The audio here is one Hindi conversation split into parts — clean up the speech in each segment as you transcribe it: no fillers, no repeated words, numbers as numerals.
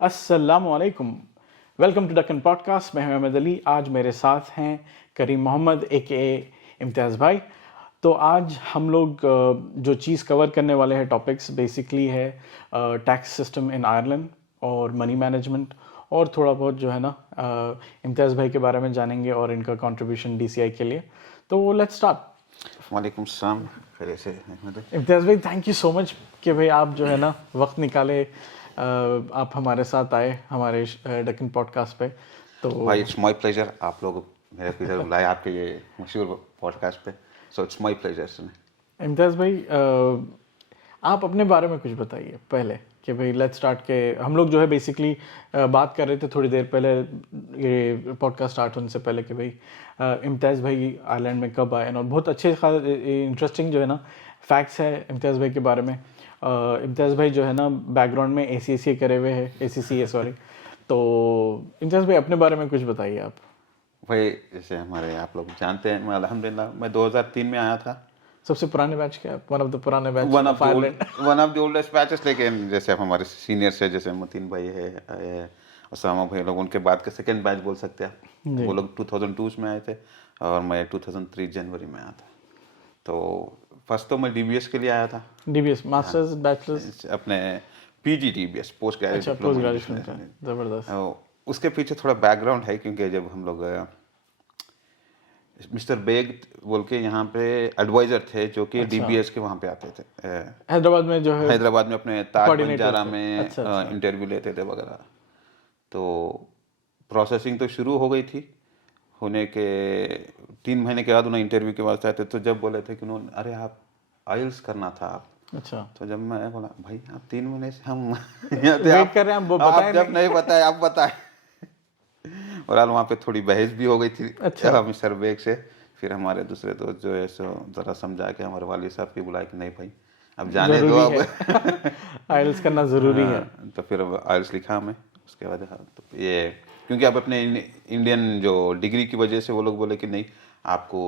अस्सलामुअलैकुम। Welcome to Deccan podcast. मैं हूं अहमद अली। आज मेरे साथ हैं करीम मोहम्मद ए इम्तियाज़ भाई। तो आज हम लोग जो चीज़ कवर करने वाले हैं टॉपिक्स बेसिकली है टैक्स सिस्टम इन आयरलैंड और मनी मैनेजमेंट, और थोड़ा बहुत जो है ना इम्तियाज़ भाई के बारे में जानेंगे और इनका कंट्रीब्यूशन डीसीआई के लिए। तो लेट्स स्टार्ट। वालेकुम सलाम। खैरियत से अहमद? इम्तियाज़ भाई, थैंक यू सो मच कि भाई आप जो है ना वक्त निकाले, आप हमारे साथ आए हमारे डक्कन पॉडकास्ट पे। तो भाई इट्स माय प्लेजर, आप लोग मेरे किधर बुलाए आपके ये मशहूर पॉडकास्ट पे, सो इट्स माय प्लेजर। इम्तियाज़ भाई, आप अपने बारे में कुछ बताइए पहले कि भाई लेट्स स्टार्ट के हम लोग जो है बेसिकली बात कर रहे थे थोड़ी देर पहले ये पॉडकास्ट स्टार्ट होने से पहले कि भाई इम्तियाज़ भाई आयरलैंड में कब आए, और बहुत अच्छे इंटरेस्टिंग जो है ना फैक्ट्स है इम्तियाज़ भाई के बारे में। इम्तियाज़ भाई जो है ना बैकग्राउंड में ACCA करे हुए है, ACCA सॉरी। तो इम्तियाज़ भाई अपने बारे में कुछ बताइए आप। भाई जैसे हमारे आप लोग जानते हैं, मैं अल्हम्दुलिल्लाह मैं 2003 में आया था। सबसे पुराने बैच के आप, वन ऑफ द पुराने batch one of Ireland. Of the oldest batches, लेकिन जैसे अब हमारे सीनियर्स है, जैसे मतीन भाई है, उसामा भाई, लोग उनके बाद के सेकंड बैच बोल सकते हैं। वो लोग 2002 में आए थे और मैं 2003 जनवरी में आया था। तो फर्स्ट तो मैं DBS के लिए आया था। DBS मास्टर्स बैचलर्स अपने PG DBS, post graduate post diploma. Graduation. जबरदस्त। उसके पीछे थोड़ा बैकग्राउंड है, क्योंकि जब हम लोग मिस्टर बेग बोल के यहाँ पे एडवाइजर थे, जो कि DBS के वहाँ पे आते थे हैदराबाद में जो है हैदराबाद में अपने ताज coordinator बंजारा थे। में अच्छा। इंटरव्यू लेते थे वगैरह। तो प्रोसेसिंग तो शुरू हो गई थी, होने के 3 महीने के बाद उन्हें इंटरव्यू के वास्ते आते, तो जब बोले थे कि उन्होंने अरे आप आइल्स करना था आप। अच्छा। तो जब मैं बोला भाई आप 3 महीने से हम यहाँ थे, वेट कर रहे हैं, हम वो बताएं आप जब नहीं बताए आप बताए। और हाल वहाँ पे थोड़ी बहस भी हो गई थी अच्छा। मिस्टर बेग से। फिर हमारे दूसरे दोस्त जो है सो ज़रा समझा के हमारे वालिद साहब की बुलाए कि नहीं भाई अब जाने दो अब। आइल्स करना ज़रूरी है। तो फिर अब आइल्स लिखा हमें उसके बाद। तो ये क्योंकि आप अपने इंडियन जो डिग्री की वजह से वो लोग बोले कि नहीं आपको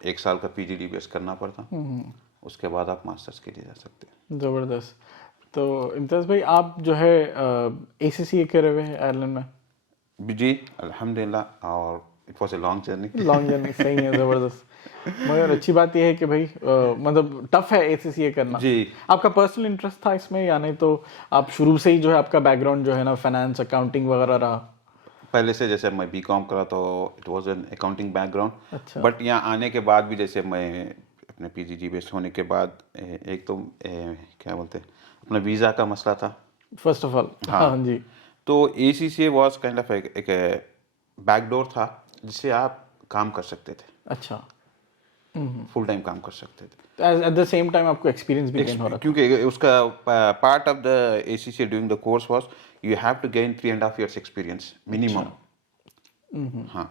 1 साल का PG DBS करना पड़ता, उसके बाद आप मास्टर्स के लिए जा सकते हैं। ज़बरदस्त। तो इम्तियाज़ भाई आप जो है ACCA करे हुए हैं आयरलैंड में। जी अल्हम्दुलिल्लाह, और it was a long journey. Long journey, सही है, ज़बरदस्त। मगर अच्छी बात यह है कि भाई मतलब टफ है ACCA करना। जी आपका पर्सनल इंटरेस्ट था इसमें, या नहीं तो आप शुरू से ही जो है आपका बैकग्राउंड जो है ना फाइनेंस अकाउंटिंग वगैरह रहा। पहले से जैसे मैं BCom करा तो it was an accounting background. अच्छा। बट यहाँ आने के बाद भी जैसे मैं अपने PG DBS होने के बाद एक तो क्या बोलते हैं अपना वीज़ा का मसला था फर्स्ट ऑफ ऑल। हाँ। हाँ जी। तो ACCA वाज काइंड ऑफ एक बैकडोर था जिससे आप काम कर सकते थे, अच्छा। फुल टाइम काम कर सकते थे। एट द सेम टाइम आपको एक्सपीरियंस भी गेन हो रहा क्योंकि उसका part of the ACCA during the course was you have to gain 3.5 years experience minimum. हाँ,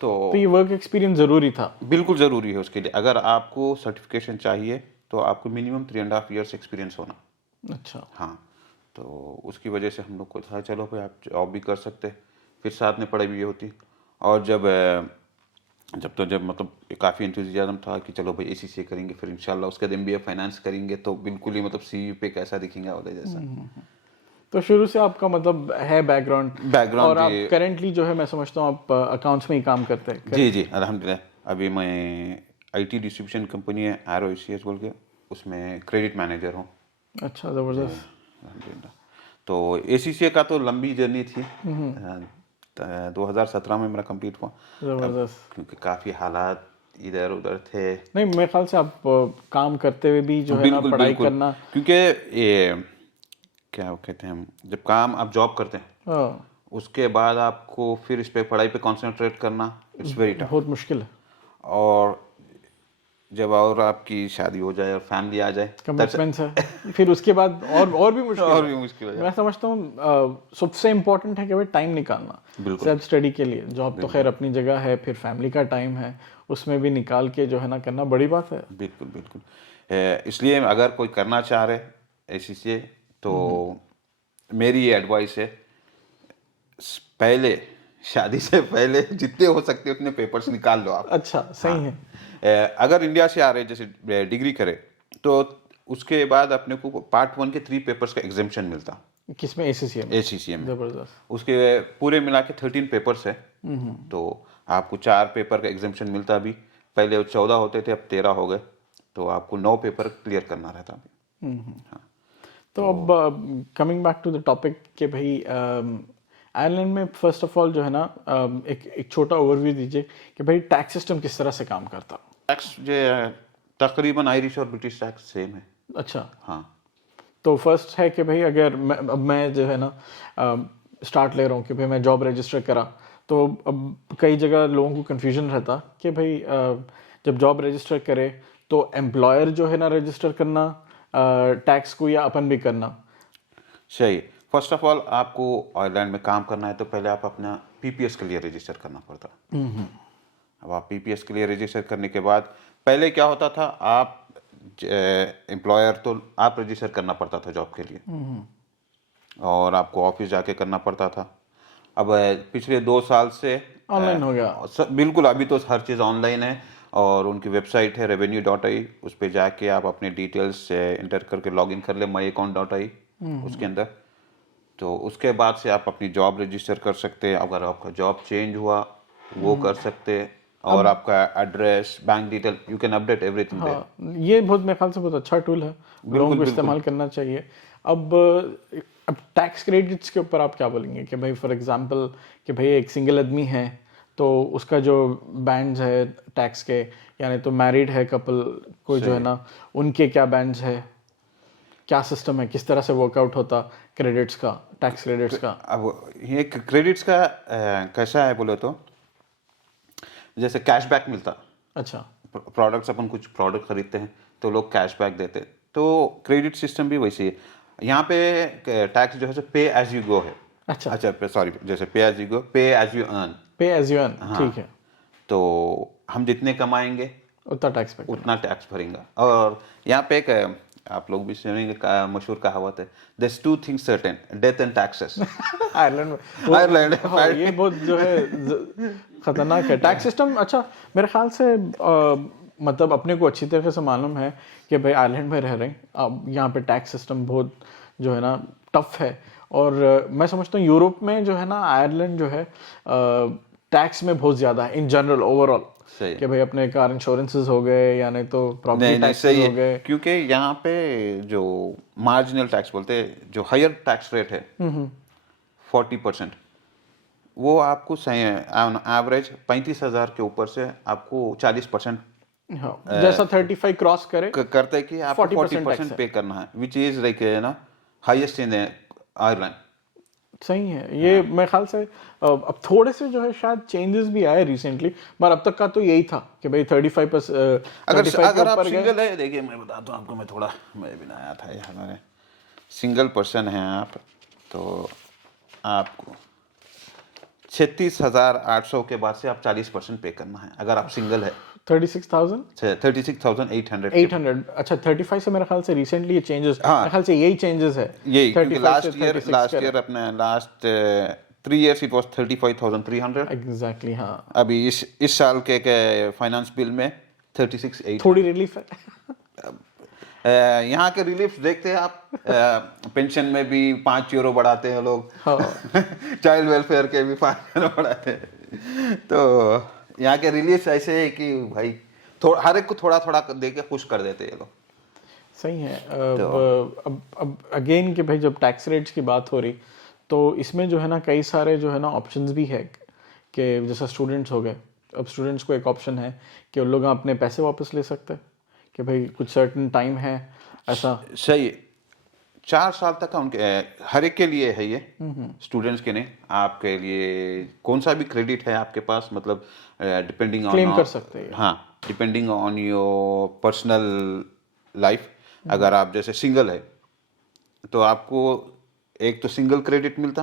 तो ये वर्क एक्सपीरियंस ज़रूरी था। बिल्कुल ज़रूरी है उसके लिए। अगर आपको सर्टिफिकेशन चाहिए तो आपको मिनिमम 3.5 years एक्सपीरियंस होना। अच्छा। हाँ, तो उसकी वजह से हम लोग को था चलो भाई आप जॉब भी कर सकते, फिर साथ में पढ़ाई भी होती। और जब मतलब काफ़ी इंथुजियाज्म था कि चलो भाई ACCA करेंगे, फिर इंशाल्लाह उसके बाद MBA फाइनेंस करेंगे, तो बिल्कुल ही मतलब CV पे कैसा दिखेगा वाले जैसा। तो शुरू से आपका मतलब है बैकग्राउंड, और आप जी करेंटली जो है मैं समझता हूँ आप अकाउंट्स में ही काम करते हैं। जी अल्हम्दुलिल्लाह। अभी मैं IT डिस्ट्रीब्यूशन कंपनी है एरो ACS बोल के, उसमें क्रेडिट मैनेजर हूँ। अच्छा, ज़बरदस्त। अल्हम्दुलिल्लाह। तो ACCA का तो लंबी जर्नी थी। 2017 में मेरा कंप्लीट हुआ, ज़बरदस्त। क्योंकि काफ़ी हालात इधर उधर थे। नहीं, मेरे ख्याल से आप काम करते हुए भी जो है ना बिल्कुल पढ़ाई बिल्कुल, करना। क्योंकि ये क्या कहते हैं, जब काम आप जॉब करते हैं हाँ, उसके बाद आपको फिर इस पे पढ़ाई पे कंसंट्रेट करना इट्स वेरी टफ। बहुत मुश्किल है। और जब और आपकी शादी हो जाए और फैमिली आ जाए कमिटमेंट्स है, फिर उसके बाद और भी मुश्किल और है। भी मुश्किल हो जाए। मैं समझता हूँ सबसे इम्पोर्टेंट है कि भाई टाइम निकालना बिल्कुल सेल्फ स्टडी के लिए। जॉब तो खैर अपनी जगह है, फिर फैमिली का टाइम है, उसमें भी निकाल के जो है ना करना बड़ी बात है। बिल्कुल बिल्कुल। इसलिए अगर कोई करना चाह रहे ACCA तो मेरी ये एडवाइस है, पहले शादी से पहले जितने हो सकते उतने पेपर्स निकाल लो आप। अच्छा, सही है। अगर इंडिया से आ रहे जैसे डिग्री करे तो उसके बाद अपने को पार्ट 1 के 3 पेपर्स का एग्जाम्पशन मिलता। किसमें? ACCA में? ACCA में। जबरदस्त। उसके पूरे मिला के 13 पेपर्स है। तो आपको 4 पेपर का एग्जाम्पशन मिलता अभी, पहले वो 14 होते थे, अब 13 हो गए। तो आपको 9 पेपर क्लियर करना रहता अभी। हाँ। तो अब coming back to the topic कि भाई आयरलैंड में फर्स्ट ऑफ ऑल जो है ना, एक छोटा ओवरव्यू दीजिए कि भाई टैक्स सिस्टम किस तरह से काम करता। टैक्स जो है, तकरीबन आयरिश और ब्रिटिश टैक्स सेम है। अच्छा, हाँ। तो फर्स्ट है कि भाई अगर अब मैं जो है ना स्टार्ट ले रहा हूँ कि भाई मैं जॉब रजिस्टर करा, तो अब कई जगह लोगों को कन्फ्यूजन रहता कि भाई जब जॉब रजिस्टर करे तो एम्प्लॉयर जो है ना रजिस्टर करना टैक्स को, या अपन भी करना। सही। फर्स्ट ऑफ ऑल आपको आयरलैंड में काम करना है तो पहले आप अपना पीपीएस के लिए रजिस्टर करना पड़ता। अब आप पीपीएस के लिए रजिस्टर करने के बाद, पहले क्या होता था, आप एम्प्लॉयर तो आप रजिस्टर करना पड़ता था जॉब के लिए, और आपको ऑफिस जाके करना पड़ता था। अब पिछले 2 साल से ऑनलाइन हो गया। बिल्कुल, अभी तो हर चीज़ ऑनलाइन है, और उनकी वेबसाइट है revenue.ai, उस पर जाके आप अपने डिटेल्स इंटर करके लॉगिन कर ले myaccount.ai उसके अंदर। तो उसके बाद से आप अपनी जॉब रजिस्टर कर सकते हैं। अगर आपका जॉब चेंज हुआ वो कर सकते हैं, और आपका address, bank detail, you can update everything there. हाँ, ये बहुत मेरे ख्याल से बहुत अच्छा टूल है, लोगों को इस्तेमाल करना चाहिए। अब टैक्स क्रेडिट्स के ऊपर आप क्या बोलेंगे कि भाई फॉर एग्जांपल कि भाई एक सिंगल आदमी है तो उसका जो बैंड्स है टैक्स के, यानी तो मैरिड है कपल कोई जो है ना, उनके क्या बैंड्स है, क्या सिस्टम है, किस तरह से वर्कआउट होता क्रेडिट्स का, टैक्स क्रेडिट्स का? अब ये क्रेडिट्स का कैसा है बोले तो, जैसे कैशबैक मिलता। अच्छा, प्रोडक्ट्स, अपन कुछ प्रोडक्ट खरीदते हैं तो लोग कैशबैक देते, तो क्रेडिट सिस्टम भी वैसे ही है। यहाँ पे टैक्स जो है पे एज यू गो है। अच्छा, सॉरी, जैसे पे एज यू गो, पे एज यू अर्न। पे एज यू अर्न, ठीक है। तो हम जितने कमाएंगे उतना टैक्स पे उतना टैक्स भरेंगे। और यहाँ पे एक आप लोग भी सुनेंगे मशहूर कहावत है, there's 2 things certain, death and taxes। Ireland में आयरलैंड हाँ, ये बहुत जो है खतरनाक है टैक्स सिस्टम। अच्छा, मेरे ख्याल से मतलब अपने को अच्छी तरह से मालूम है कि भाई आयरलैंड में रह रहे हैं, अब यहाँ पे टैक्स सिस्टम बहुत जो है ना टफ है। और मैं समझता हूँ यूरोप में जो है ना आयरलैंड जो है टैक्स में बहुत ज़्यादा है इन जनरल ओवरऑल, कि भाई अपने कार इंश्योरेंसेस हो गए, या नहीं तो प्रॉपर्टी टैक्सेस हो गए। क्योंकि यहाँ पे जो मार्जिनल टैक्स बोलते हैं, जो हायर टैक्स रेट है 40%, वो आपको एवरेज 35,000 के ऊपर से आपको 40% हाँ, जैसा 35 क्रॉस करे करते हैं कि आपको 40% 40% पे करना है, विच इज लाइक ना हाईएस्ट इन आयरलैंड। सही है ये। मेरे ख्याल से अब थोड़े से जो है शायद चेंजेस भी आए रिसेंटली, पर अब तक का तो यही था कि भाई 35%। अगर आप सिंगल है, देखिए मैं बताता हूँ आपको, मैं भी नया था ये, हमारे सिंगल पर्सन हैं आप, तो आपको 36,800 के बाद से आप 40% पे करना है अगर आप सिंगल है। 36,800। 36,800। अच्छा, 35 से मेरे ख्याल से रिसेंटली ये चेंजेस, हाँ, मेरे ख्याल से यही चेंजेस है। यही, क्योंकि 35 से लास्ट 36 ईयर अपने last 3 years it was 35,300। Exactly, हाँ। अभी इस साल के फाइनेंस बिल में 36,800। थोड़ी रिलीफ है। यहाँ के रिलीफ देखते हैं आप, पेंशन में भी 5 यूरो बढ़ाते हैं लोग। हाँ। चाइल्ड वेलफेयर के भी 5 यूरो बढ़ाते हैं। तो यहाँ के रिलीफ ऐसे है कि भाई हर एक को थोड़ा थोड़ा दे के खुश कर देते हैं ये लोग। सही है। अब अगेन कि भाई जब टैक्स रेट्स की बात हो रही, तो इसमें जो है ना कई सारे जो है ना ऑप्शंस भी है कि जैसे स्टूडेंट्स हो गए, अब स्टूडेंट्स को एक ऑप्शन है कि उन लोग अपने पैसे वापस ले सकते हैं, कि भाई कुछ सर्टेन टाइम है ऐसा। सही है, 4 साल तक का उनके हर एक के लिए है ये, स्टूडेंट्स के नहीं। आपके लिए कौन सा भी क्रेडिट है आपके पास, मतलब डिपेंडिंग ऑन, क्लेम कर सकते हैं। हाँ, depending on your personal life. अगर आप जैसे सिंगल है तो आपको एक तो सिंगल क्रेडिट मिलता।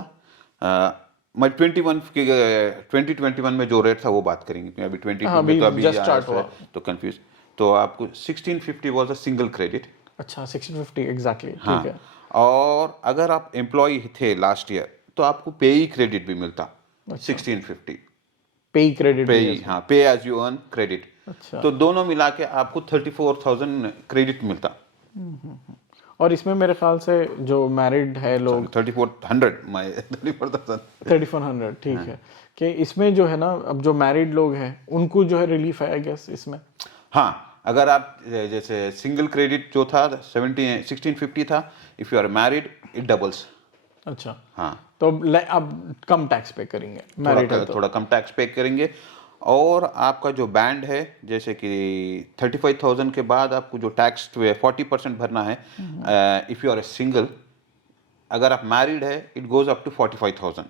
मैं 2021 में जो रेट था वो बात करेंगे, क्योंकि अभी 22 में तो अभी जस्ट स्टार्ट हुआ तो कंफ्यूज। तो आपको 1650 वाज अ सिंगल क्रेडिट। अच्छा, 1650 एग्जैक्टली, हाँ, ठीक है। और अगर आप एम्प्लॉय थे लास्ट ईयर तो आपको पेई क्रेडिट भी मिलता 1650। पे क्रेडिट पेई, हाँ, पे एज यू अर्न क्रेडिट। अच्छा, तो दोनों मिला के आपको 34,000 क्रेडिट मिलता। और इसमें मेरे ख्याल से जो मैरिड है लोग 3400 माय 34,000 3400 ठीक है कि इसमें जो है ना अब जो मैरिड लोग हैं उनको जो है रिलीफ है आई गेस इसमें। हाँ, अगर आप जैसे सिंगल क्रेडिट जो था 1650 था, if you are married it doubles. अच्छा हाँ, तो अब कम टैक्स पे करेंगे मैरिड है तो। थोड़ा कम टैक्स पे करेंगे। और आपका जो बैंड है जैसे कि 35,000 के बाद आपको जो टैक्स 40% भरना है if you are a single. अगर आप मैरिड है it goes up to 45,000।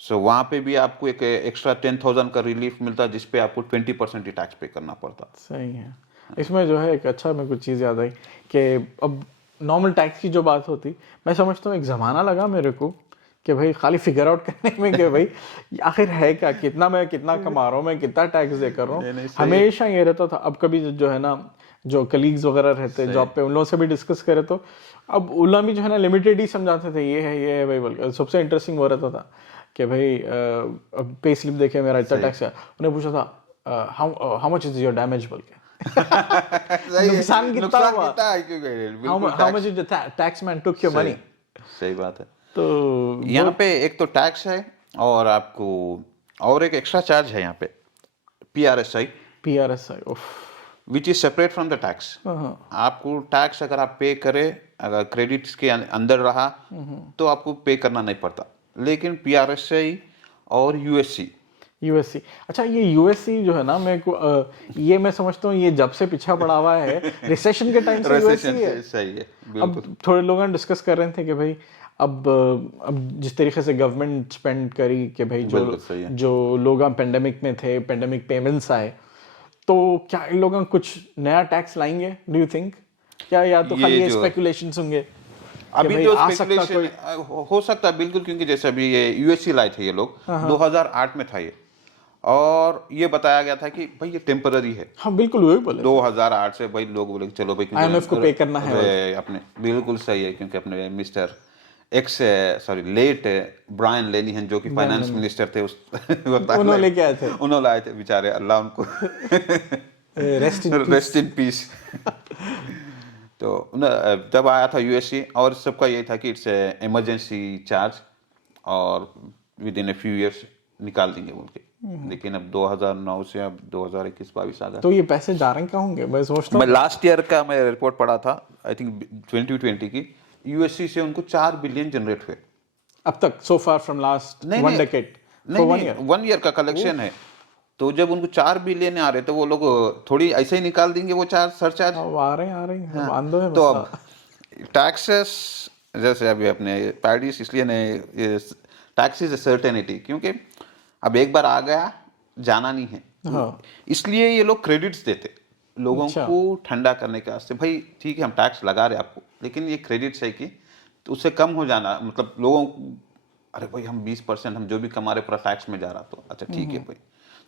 So वहाँ पे भी आपको एक एक्स्ट्रा 10,000 का रिलीफ मिलता है, जिसपे आपको 20% ही टैक्स पे करना पड़ता। सही है। इसमें जो है एक अच्छा मेरे को चीज़ याद आई कि अब नॉर्मल टैक्स की जो बात होती, मैं समझता हूँ एक ज़माना लगा मेरे को कि भाई खाली फिगर आउट करने में कि भाई आखिर है क्या, कितना मैं कितना कमा रहा हूँ, मैं कितना टैक्स दे कर रहा हूँ, हमेशा ये रहता था। अब कभी जो है ना जो कलीग्स वगैरह रहते हैं जॉब पे उन लोगों से भी डिस्कस करे तो अब उला भी जो है ना लिमिटेड ही समझाते थे, ये है भाई बोल के। सबसे इंटरेस्टिंग वो रहता था कि भाई अब पे स्लिप देखे मेरा इतना टैक्स है, उन्हें पूछा था how much is your damage बोल के नुकसान कितना हुआ, how much is tax man took your money. सही बात है। तो यहाँ पे एक तो टैक्स है और आपको और एक एक्स्ट्रा चार्ज है यहाँ पे PRSI उफ which is separate from the tax. आपको टैक्स अगर आप पे करें, अगर क्रेडिट्स के अंदर रहा तो आपको पे करना नहीं पड़ता, लेकिन PRSI और USC। अच्छा ये यूएससी जो है ना मेरे को ये मैं समझता हूँ ये जब से पीछा पड़ा हुआ है रिसेशन के टाइम से यूएससी है। सही है, अब थोड़े लोग डिस्कस कर रहे थे कि भाई अब जिस तरीके से गवर्नमेंट स्पेंड करी कि भाई जो लोग पेंडेमिक में थे, पेंडेमिक पेमेंट्स आए, तो क्या इन लोगों कुछ नया टैक्स लाएंगे डू यू थिंक, क्या या तो खाली ये स्पेकुलेशंस होंगे? अभी जो स्पेकुलेशन हो सकता है बिल्कुल, क्योंकि जैसे अभी ये USC लाए थे ये लोग 2008 में था ये, और ये बताया गया था कि भाई ये टेम्पररी है। हाँ बिल्कुल वही बोले 2008 से भाई लोग बोले चलो भाई IMF को पे करना है अपने। बिल्कुल सही है, क्योंकि अपने लेट ब्रायन लेनीहन जो कि फाइनेंस मिनिस्टर थे उस वक्त उन्होंने लेके आए थे, उन्होंने लाए थे बेचारे, अल्लाह उनको रेस्ट इन पीस। तो जब आया था USC, और सबका ये था कि इट्स इमरजेंसी चार्ज और with in a few years निकाल देंगे बोल के। लेकिन अब 2009 से अब 2021-22 आ गया, तो ये पैसे जा रहे हैं कहाँ होंगे? मैं सोचता हूँ मैं लास्ट ईयर का मैं रिपोर्ट पढ़ा था, आई थिंक 2020 की, USC से उनको 4 बिलियन जनरेट हुए अब तक, so far from last one decade. नहीं, 1 ईयर का कलेक्शन है। तो जब उनको 4 बिलियन आ रहे तो वो लोग थोड़ी ऐसे ही निकाल देंगे वो सरचार्ज। आ रहे हैं बांधो है। तो अब टैक्सेस जैसे अभी अपने पैडिस, इसलिए नहीं टैक्सेस सर्टेनिटी, क्योंकि अब एक बार आ गया जाना नहीं है। हाँ। इसलिए ये लोग क्रेडिट्स देते लोगों को ठंडा करने के वास्ते। भाई ठीक है हम टैक्स लगा रहे आपको, लेकिन ये क्रेडिट्स है कि तो उससे कम हो जाना, मतलब लोगों को अरे भाई हम 20% हम जो भी कमा रहे पूरा टैक्स में जा रहा, तो अच्छा ठीक है भाई,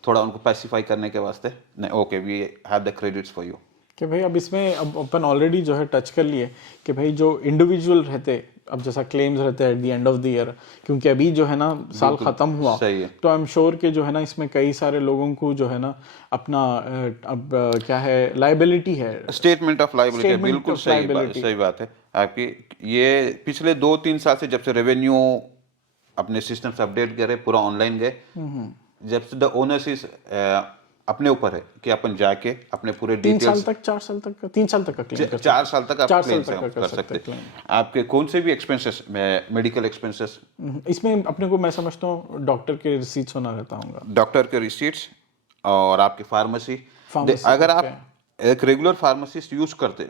थोड़ा उनको पैसिफाई करने के वास्ते नहीं, okay we have the credits for you. कि भाई अब इसमें अब अपन ऑलरेडी जो है टच कर लिए कि भाई जो इंडिविजुअल रहते, अब जैसा क्लेम्स रहते हैं at the end of the year, क्योंकि अभी जो है ना साल खत्म हुआ, तो आई एम श्योर कि जो है ना इसमें कई सारे लोगों को जो है ना अपना अब क्या है लायबिलिटी है, स्टेटमेंट ऑफ लायबिलिटी। बिल्कुल सही बात है आपकी। ये पिछले 2-3 साल से जब से रेवेन्यू अपने सिस्टम से अपडेट करे, पूरा ऑनलाइन गए, जब से द ओनरशिप अपने ऊपर है कि अपन जाके अपने पूरे डिटेल्स 4 साल तक 3 साल तक का क्लेम कर 4 साल तक आप क्लेम कर सकते हैं। आपके कौन से भी एक्सपेंसेस, मेडिकल एक्सपेंसेस, इसमें अपने को मैं समझता हूँ डॉक्टर के रिसीट्स होना रहता होगा, डॉक्टर के रिसीट्स और आपकी फार्मेसी। अगर आप एक रेगुलर फार्मासिस्ट यूज करते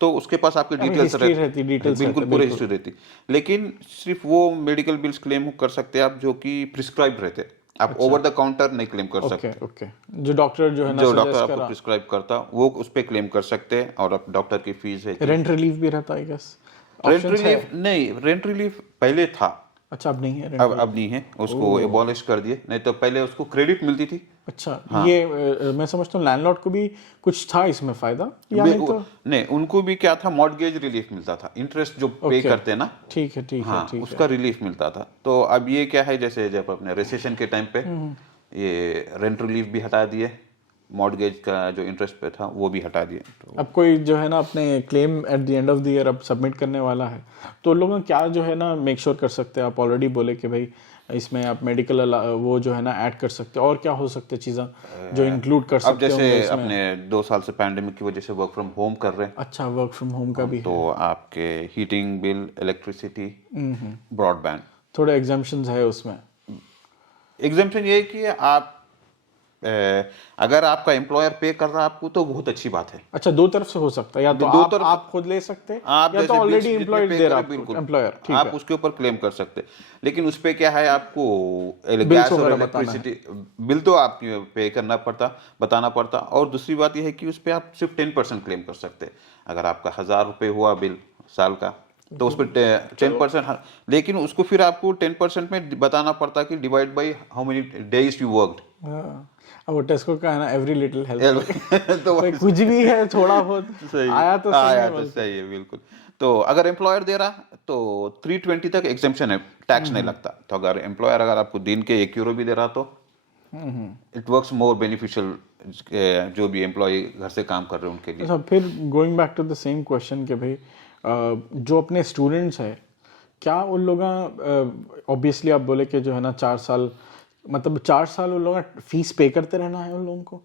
तो उसके पास आपकी डिटेल्स रहती, बिल्कुल पूरी हिस्ट्री रहती। लेकिन सिर्फ वो मेडिकल बिल्स क्लेम कर सकते हैं आप जो कि प्रिस्क्राइब रहते, आप ओवर द काउंटर नहीं क्लेम कर सकते। ओके जो डॉक्टर जो है ना, जो डॉक्टर आपको प्रिस्क्राइब करता वो उस पे क्लेम कर सकते हैं, और अब डॉक्टर की फीस है। रेंट रिलीफ भी रहता है गेस? रेंट रिलीफ नहीं, रेंट रिलीफ पहले था, अच्छा अब नहीं है, अब नहीं है, उसको एबॉलिश कर दिए। नहीं तो पहले उसको क्रेडिट मिलती थी। अच्छा हाँ। ये मैं समझता हूँ लैंडलॉर्ड को भी कुछ था इसमें फायदा या नहीं? तो नहीं, उनको भी क्या था, मॉर्गेज रिलीफ मिलता था, इंटरेस्ट जो पे करते हैं ना, ठीक है उसका रिलीफ मिलता था। तो अब ये क्या है, जैसे जब अपने रिसेशन के टाइम पे ये रेंट रिलीफ भी हटा दिए, मॉर्गेज का जो इंटरेस्ट पे था वो भी हटा दिए। तो अब कोई जो है ना अपने claim at the end of the year अब सबमिट करने वाला है, तो लोग क्या जो है ना मेक श्योर कर सकते हैं? आप ऑलरेडी बोले कि भाई इसमें आप मेडिकल वो जो है ना ऐड कर सकते हैं, और क्या हो सकते हैं चीज़ें जो इंक्लूड कर अब सकते जैसे होंगे इसमें? अपने 2 साल से पैंडेमिक की वजह से वर्क फ्रॉम होम कर रहे हैं, अच्छा, वर्क फ्रॉम होम का भी है। तो आपके हीटिंग बिल, इलेक्ट्रिसिटी, ब्रॉडबैंड, थोड़े एग्जाम्पशंस है उसमें। एग्जाम्पशन ये है कि आप अगर आपका एम्प्लॉयर पे कर रहा है आपको तो बहुत अच्छी बात है। अच्छा, दो तरफ से हो सकता है, या तो दो आप तरफ आप खुद ले सकते हैं, आप या तो जैसे ऑलरेडी बिल्स जितने एम्प्लॉयड पे दे रहा करें, है बिल्कुल एम्प्लॉयर, ठीक आप है। उसके ऊपर क्लेम कर सकते हैं। लेकिन उस पे क्या है, आपको Bills गैस और वगैरह बताना है। इलेक्ट्रिसिटी बिल तो आप पे करना पड़ता, बताना पड़ता। और दूसरी बात यह है कि उस पे आप सिर्फ 10% क्लेम कर सकते हैं। अगर आपका 1,000 रुपये हुआ बिल साल का, तो उस पर 10%, लेकिन उसको फिर आपको 10% में बताना पड़ता कि divide by how many days you worked. हाँ, अब वो टेस्को का है ना, एवरी लिटिल हेल्प। तो भाई कुछ भी है, थोड़ा बहुत सही आया तो सही आया है तो बोल के। सही है, बिल्कुल। तो अगर एम्प्लॉयर दे रहा तो 320 तक एग्जेम्पशन है, टैक्स नहीं लगता। तो अगर एम्प्लॉयर अगर आपको दिन के 1 यूरो भी दे रहा तो इट वर्क्स मोर बेनिफिशियल, जो भी एम्प्लॉय घर से काम कर रहे हैं उनके लिए। अच्छा, फिर going back to the same question कि भाई जो अपने स्टूडेंट्स हैं, क्या उन लोग ऑब्वियसली आप बोले कि जो है ना 4 साल, मतलब 4 साल उन लोग फीस पे करते रहना है उन लोगों को,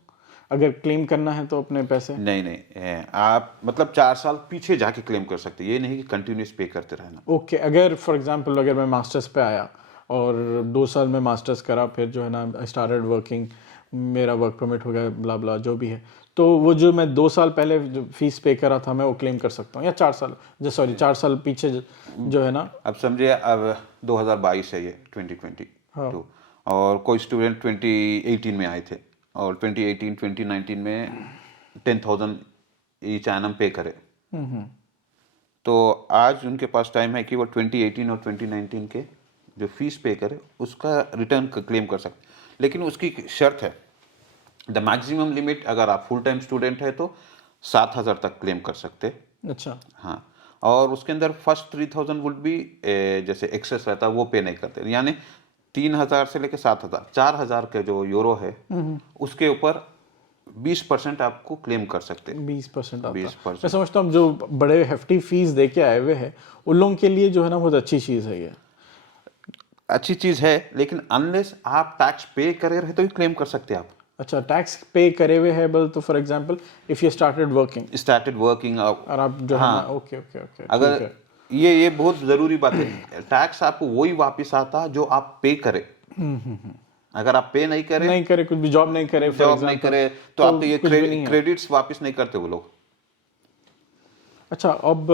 अगर क्लेम करना है तो अपने पैसे? नहीं नहीं, आप मतलब 4 साल पीछे जाके क्लेम कर सकते हैं, ये नहीं कि कंटिन्यूस पे करते रहना। ओके, अगर फॉर एग्जांपल अगर मैं मास्टर्स पे आया और 2 साल में मास्टर्स करा, फिर जो है ना स्टार्टेड वर्किंग, मेरा वर्क परमिट हो गया, ब्ला ब्ला जो भी है, तो वो जो मैं 2 साल पहले जो फीस पे करा था मैं वो क्लेम कर सकता हूँ, या 4 साल, जो सॉरी 4 साल पीछे जो है ना? अब समझिए, अब 2022 है, ये 2022, हाँ। और कोई स्टूडेंट 2018 में आए थे और 2018 2019 में 10,000 ईच एनम पे करे, तो आज उनके पास टाइम है कि वो 2018 और 2019 के जो फीस पे करे उसका रिटर्न क्लेम कर सकते। लेकिन उसकी एक शर्त है, द मैक्सिमम लिमिट, अगर आप फुल टाइम स्टूडेंट है तो 7,000 तक क्लेम कर सकते। अच्छा। हाँ, और उसके अंदर फर्स्ट 3,000 वुड भी जैसे एक्सेस रहता है वो पे नहीं करते, यानी 3,000 से लेकर 7,000, 4,000 के जो यूरो है उसके ऊपर 20% आपको क्लेम कर सकते। 20% आता है। 20%। मैं समझता हूँ जो बड़े हेफ्टी फीस दे के आए हुए हैं उन लोगों के लिए जो है ना बहुत अच्छी चीज़ है ये। अच्छी चीज है, लेकिन अनलेस आप टैक्स पे करे रहे तो ही क्लेम कर सकते हैं आप। अच्छा, टैक्स पे करे हुए है बल, तो for example if you started working started working, और आप जो है हाँ, ना, ओके ओके ओके, ठीक अगर है। ये बहुत जरूरी बात है, टैक्स आपको वही वापस आता जो आप पे करे। अगर आप पे नहीं करे, नहीं करे, कुछ भी जॉब नहीं करे फॉर जॉब नहीं एग्जांपल, करे, तो आपको ये कुछ भी नहीं है। क्रेडिट्स वापस नहीं करते वो लोग। अच्छा, अब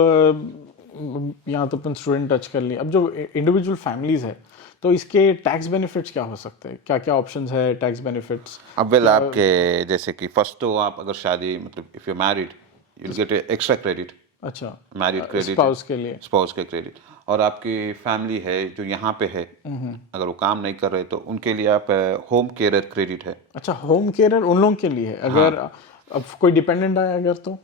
यहाँ तो अपन स्टूडेंट टच कर लिए, अब जो इंडिविजुअल फैमिलीज है तो इसके टैक्स बेनिफिट्स क्या हो सकते हैं? क्या क्या ऑप्शंस है टैक्स बेनिफिट्स? अब वेल, आपके जैसे कि फर्स्ट तो आप अगर शादी, मतलब if you married you will get extra credit, अच्छा, मैरिड क्रेडिट, स्पाउस के लिए। स्पाउस के क्रेडिट। और आपकी फैमिली है जो यहाँ पे है, अगर वो काम नहीं कर रहे तो उनके लिए आप होम केयर क्रेडिट है। अच्छा, होम केयर उन लोगों के लिए है, अगर अब कोई डिपेंडेंट आया अगर, तो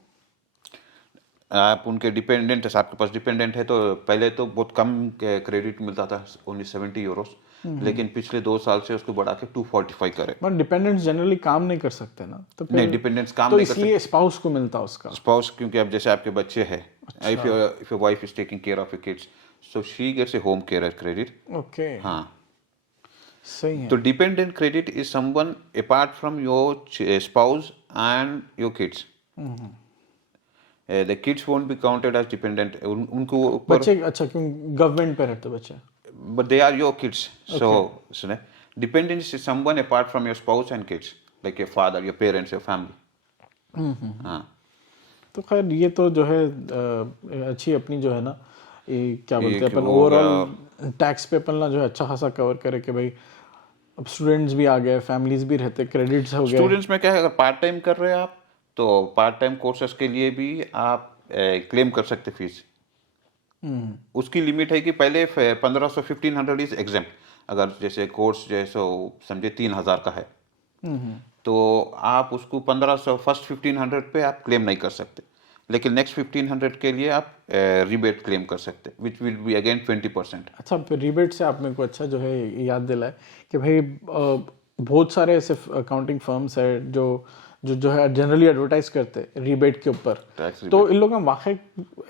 आप उनके डिपेंडेंट है, आपके पास डिपेंडेंट है तो पहले तो बहुत कम क्रेडिट मिलता था, ओनली 70 यूरोस, लेकिन पिछले 2 साल से उसको बढ़ा के 245 करे। बट डिपेंडेंट्स जनरली काम नहीं कर सकते ना, तो नहीं, फिर डिपेंडेंट्स काम तो नहीं कर इसलिए स्पाउस को मिलता उसका। स्पाउस, क्योंकि अब जैसे आपके बच्चे हैं, if your wife is taking care of your kids, so she gets a home care credit. Okay, हाँ, सही है। तो dependent credit is someone apart from your spouse and your kids. The kids won't be counted as dependent, उनको ऊपर, बच्चे, अच्छा क्यों गवर्नमेंट पे रहते बच्चे? but they are your kids. So dependence is someone apart from your spouse and kids, like your father, your parents, your family. हाँ, तो खैर ये तो जो है अच्छी अपनी जो है ना, ये क्या बोलते हैं कि अपन, वो ओवरऑल टैक्स पे अपन ना जो है अच्छा खासा कवर करे कि भाई अब स्टूडेंट्स भी आ गए, फैमिलीज भी रहते, क्रेडिट्स हो गए। स्टूडेंट्स में क्या है, अगर पार्ट टाइम कर रहे हैं आप तो पार्ट टाइम कोर्सेज के लिए भी आप क्लेम कर सकते फीस। उसकी लिमिट है कि पहले 1,500 1,500 इज एग्जाम, अगर जैसे कोर्स जैसे समझे 3,000 का है तो आप उसको 1,500 फर्स्ट 1,500 पे आप क्लेम नहीं कर सकते, लेकिन नेक्स्ट 1,500 के लिए आप रिबेट क्लेम कर सकते, विच विल बी अगेन 20%। अच्छा, फिर रिबेट से आप मेरे को अच्छा जो है याद दिलाए कि भाई बहुत सारे ऐसे अकाउंटिंग फर्म्स है जो जो है जनरली एडवर्टाइज करते हैं रिबेट के ऊपर, टैक्स तो इन लोगों का वाकई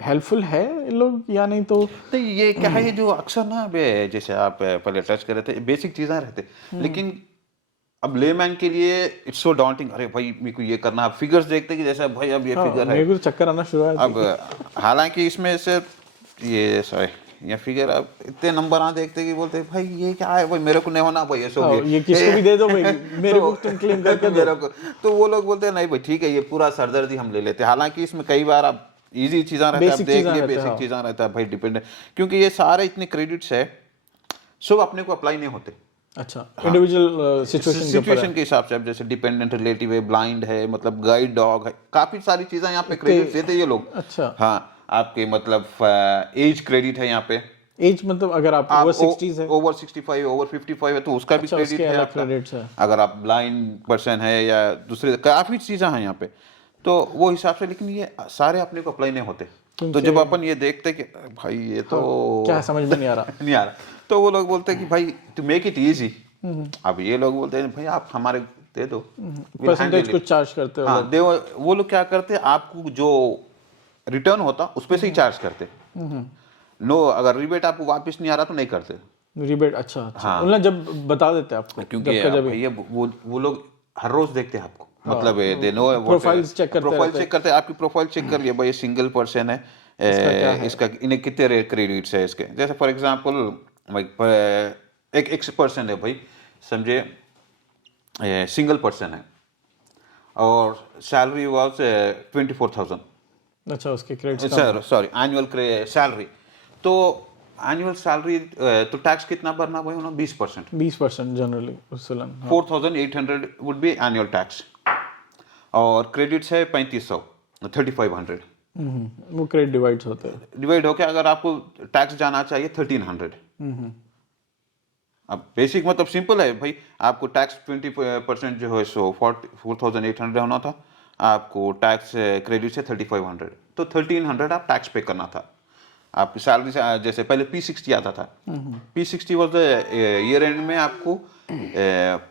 हेल्पफुल है इन लोग या नहीं? तो ये क्या है, ये जो अक्सर ना जैसे आप पहले टच कर रहे थे, बेसिक चीज़ें रहते, लेकिन अब लेमैन के लिए इट्स सो डाउंटिंग। अरे भाई मेरे को ये करना, आप फिगर्स देखते कि जैसे भाई अब ये हाँ, फिगर है, मेरे को तो चक्कर आना शुरू हुआ। अब हालांकि इसमें से ये सॉरी ये फिगर अब इतने नंबर आ देखते कि बोलते भाई ये क्या है भाई, मेरे को नहीं होना भाई, ये सो ये किसको भी दे दो भाई, मेरे को तुम क्लेम करके दो। मेरे को, तो वो लोग बोलते हैं नहीं भाई ठीक है, ये पूरा सरदर्दी हम ले लेते हैं। हालांकि इसमें कई बार आप इजी चीज़ें रहता है, आप Basic देख चीज़ें लिए रहता है, बेसिक हाँ। चीज़ें रहता है भाई, डिपेंडेंट, क्योंकि ये सारे इतने क्रेडिट्स है सब अपने को अप्लाई नहीं होते। अच्छा, इंडिविजुअल सिचुएशन के ऊपर सिचुएशन के हिसाब से, अब जैसे डिपेंडेंट रिलेटिव है, ब्लाइंड है, मतलब गाइड डॉग है, काफी सारी चीजें यहाँ पे क्रेडिट देते हैं ये लोग। अच्छा, हाँ, आपके मतलब एज क्रेडिट है यहाँ पे, एज मतलब अगर आप ओवर 60s है, ओवर 65 ओवर 55 है तो उसका भी अच्छा, क्रेडिट उसके है अलग आपका। क्रेडिट्स है। अगर आप ब्लाइंड पर्सन है या दूसरे, काफी चीजें हैं यहाँ पे, तो वो हिसाब से, लेकिन ये सारे अपने को अप्लाई नहीं होते। तो जब अपन ये देखते कि भाई ये तो क्या समझ में नहीं आ रहा। नहीं आ रहा, तो वो लोग बोलते हैं कि भाई टू मेक इट इजी, अब ये लोग बोलते हैं भाई आप हमारे दे दो, परसेंटेज कुछ चार्ज करते हो? हाँ दे, वो लोग क्या करते हैं, आपको जो रिटर्न होता उसपे से ही चार्ज करते। नो, अगर रिबेट आपको वापस नहीं आ रहा तो नहीं करते रिबेट। अच्छा, हाँ। उन्हें जब बता देते हैं आपको, क्योंकि भैया वो लोग हर रोज देखते हैं आपको, मतलब दे नो प्रोफाइल्स चेक करते प्रोफाइल चेक करते हैं, आपकी प्रोफाइल चेक कर लिया भाई ये सिंगल पर्सन है, इसका इन्हें कितने क्रेडिट्स है इसके। जैसे फॉर एग्जांपल एक पर्सन है भाई, समझे सिंगल पर्सन है और सैलरी वाज 24,000। अच्छा, उसके credits sir sorry, annual salary, तो एनुअल सैलरी तो टैक्स कितना भरना भाई उन्होंने 20%, 20% जनरली उसूलन। 4,800 वुड बी एनुअल टैक्स, और क्रेडिट्स है 3500, 3,500 वो क्रेडिट डिवाइड्स होते हैं। डिवाइड होके अगर आपको टैक्स जाना चाहिए 1,300। अब बेसिक मतलब सिंपल है भाई, आपको टैक्स 20% जो है सो 4,800 होना था, आपको टैक्स क्रेडिट से 3,500, तो 1,300 आप टैक्स पे करना था। आपकी सैलरी से जैसे पहले P60 आता था, P60 वॉज ईयर एंड में आपको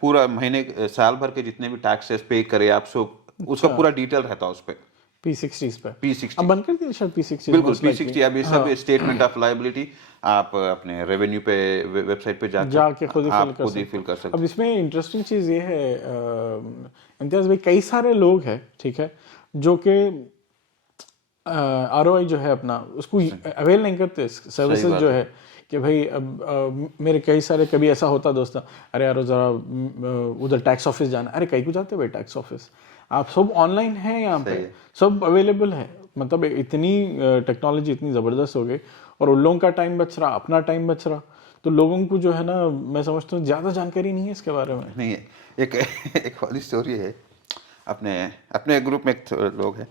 पूरा महीने साल भर के जितने भी टैक्सेस पे करे आप सब, उसका पूरा डिटेल रहता है उस पर P60s पे। P60 अब बंद कर दिया शायद P60। बिल्कुल P60 अभी सब स्टेटमेंट ऑफ लायबिलिटी आप अपने रेवेन्यू पे वेबसाइट पे जाके खुद ही आप खुद ही फिल कर सकते। अब इसमें इंटरेस्टिंग चीज़ ये है इम्तियाज भाई, कई सारे लोग हैं, ठीक है, जो कि ROI जो है अपना उसको अवेल नहीं करते, सर्विसेज जो है कि भाई अब मेरे कई सारे, कभी ऐसा होता दोस्त, अरे यार ज़रा उधर टैक्स ऑफिस जाना, अरे कहीं को जाते भाई टैक्स ऑफिस, आप सब ऑनलाइन है, यहाँ पे सब अवेलेबल है। मतलब इतनी टेक्नोलॉजी इतनी ज़बरदस्त हो गई और उन लोगों का टाइम बच रहा, अपना टाइम बच रहा, तो लोगों को जो है ना, मैं समझता हूँ ज़्यादा जानकारी नहीं है इसके बारे में। नहीं है, एक वाली स्टोरी है, अपने ग्रुप में एक लोग हैं,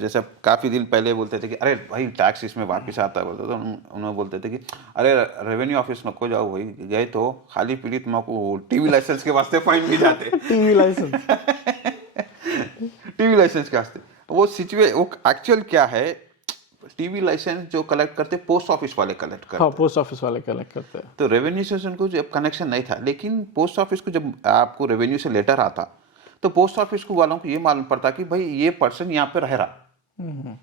जैसे काफ़ी दिन पहले बोलते थे कि अरे भाई टैक्स इसमें वापस आता है, बोलते तो उन्होंने बोलते थे कि अरे रेवेन्यू ऑफिस नको जाओ भाई, गए तो खाली पीली तुमको टीवी लाइसेंस के वास्ते फाइन भी जाते। टीवी लाइसेंस टीवी लाइसेंस के वास्ते वो एक्चुअल क्या है, टीवी लाइसेंस जो कलेक्ट करते पोस्ट ऑफिस वाले कलेक्ट करते। हाँ, पोस्ट ऑफिस वाले कलेक्ट करते हैं। तो रेवेन्यू से उनको जब कनेक्शन नहीं था, लेकिन पोस्ट ऑफिस को जब आपको रेवेन्यू से लेटर आता तो पोस्ट ऑफिस को वालों को ये मालूम पड़ता कि भाई ये पर्सन यहाँ पे रह रहा,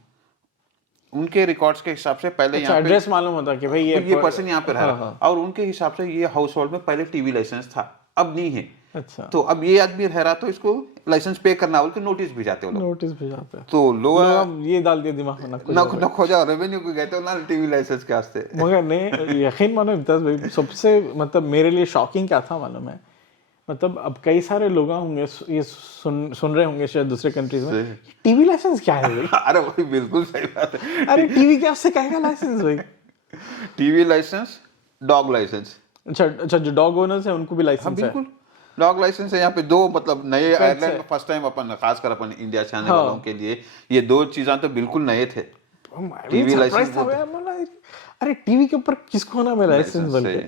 उनके रिकॉर्ड्स के हिसाब से पहले अच्छा, यहाँ पे एड्रेस मालूम होता कि भाई ये पर्सन यहाँ पे रह रहा, और उनके हिसाब से ये हाउस होल्ड में पहले टीवी लाइसेंस था, अब नहीं है। अच्छा, तो अब ये आदमी रह रहा तो इसको लाइसेंस पे करना बोल के नोटिस भी जाते हो लोग, नोटिस भी जाता है, तो लोग ये डाल दिया दिमाग में न खोजा रेवेन्यू को गए थे ना टीवी लाइसेंस के वास्ते। मगर नहीं, यकीन मानो इम्तियाज भाई, सबसे मतलब मेरे लिए शॉकिंग क्या था मालूम है, मतलब अब कई सारे लोग होंगे ये सुन रहे होंगे शायद दूसरे कंट्रीज में, टीवी लाइसेंस क्या है भाई? अरे भाई बिल्कुल सही बात है, अरे टीवी क्या उससे कहेगा लाइसेंस भाई? TV licence, dog licence. अच्छा, जो डॉग ओनर्स है उनको भी लाइसेंस है? बिल्कुल, डॉग लाइसेंस है यहाँ पे दो, मतलब नए आयरलैंड में फर्स्ट टाइम अपन, खासकर अपन इंडिया से आने वालों के लिए ये दो चीज़ें तो बिल्कुल नए थे। टीवी लाइसेंस, अरे टीवी के ऊपर किसको होना मैं लाइसेंस बन के,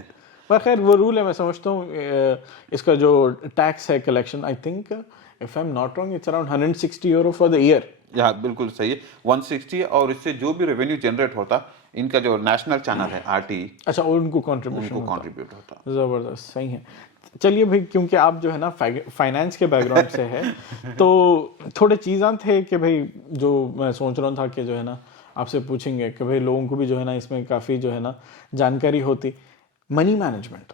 पर खैर वो रूल है, मैं समझता हूँ इसका जो टैक्स है collection, I think if I am not wrong it's around 160 euro for the year. हाँ बिल्कुल सही है, 160, और इससे जो भी रेवेन्यू जनरेट होता, इनका जो नेशनल चैनल है RTE, अच्छा, उनको कंट्रीब्यूट होता। जबरदस्त, सही है। चलिए भाई, क्योंकि आप जो है ना फाइनेंस के बैकग्राउंड से है तो थोड़े चीज़ां थे कि भाई जो मैं सोच रहा था कि जो है ना आपसे पूछेंगे कि भाई लोगों को भी जो है ना इसमें काफ़ी जो है ना जानकारी होती। मनी मैनेजमेंट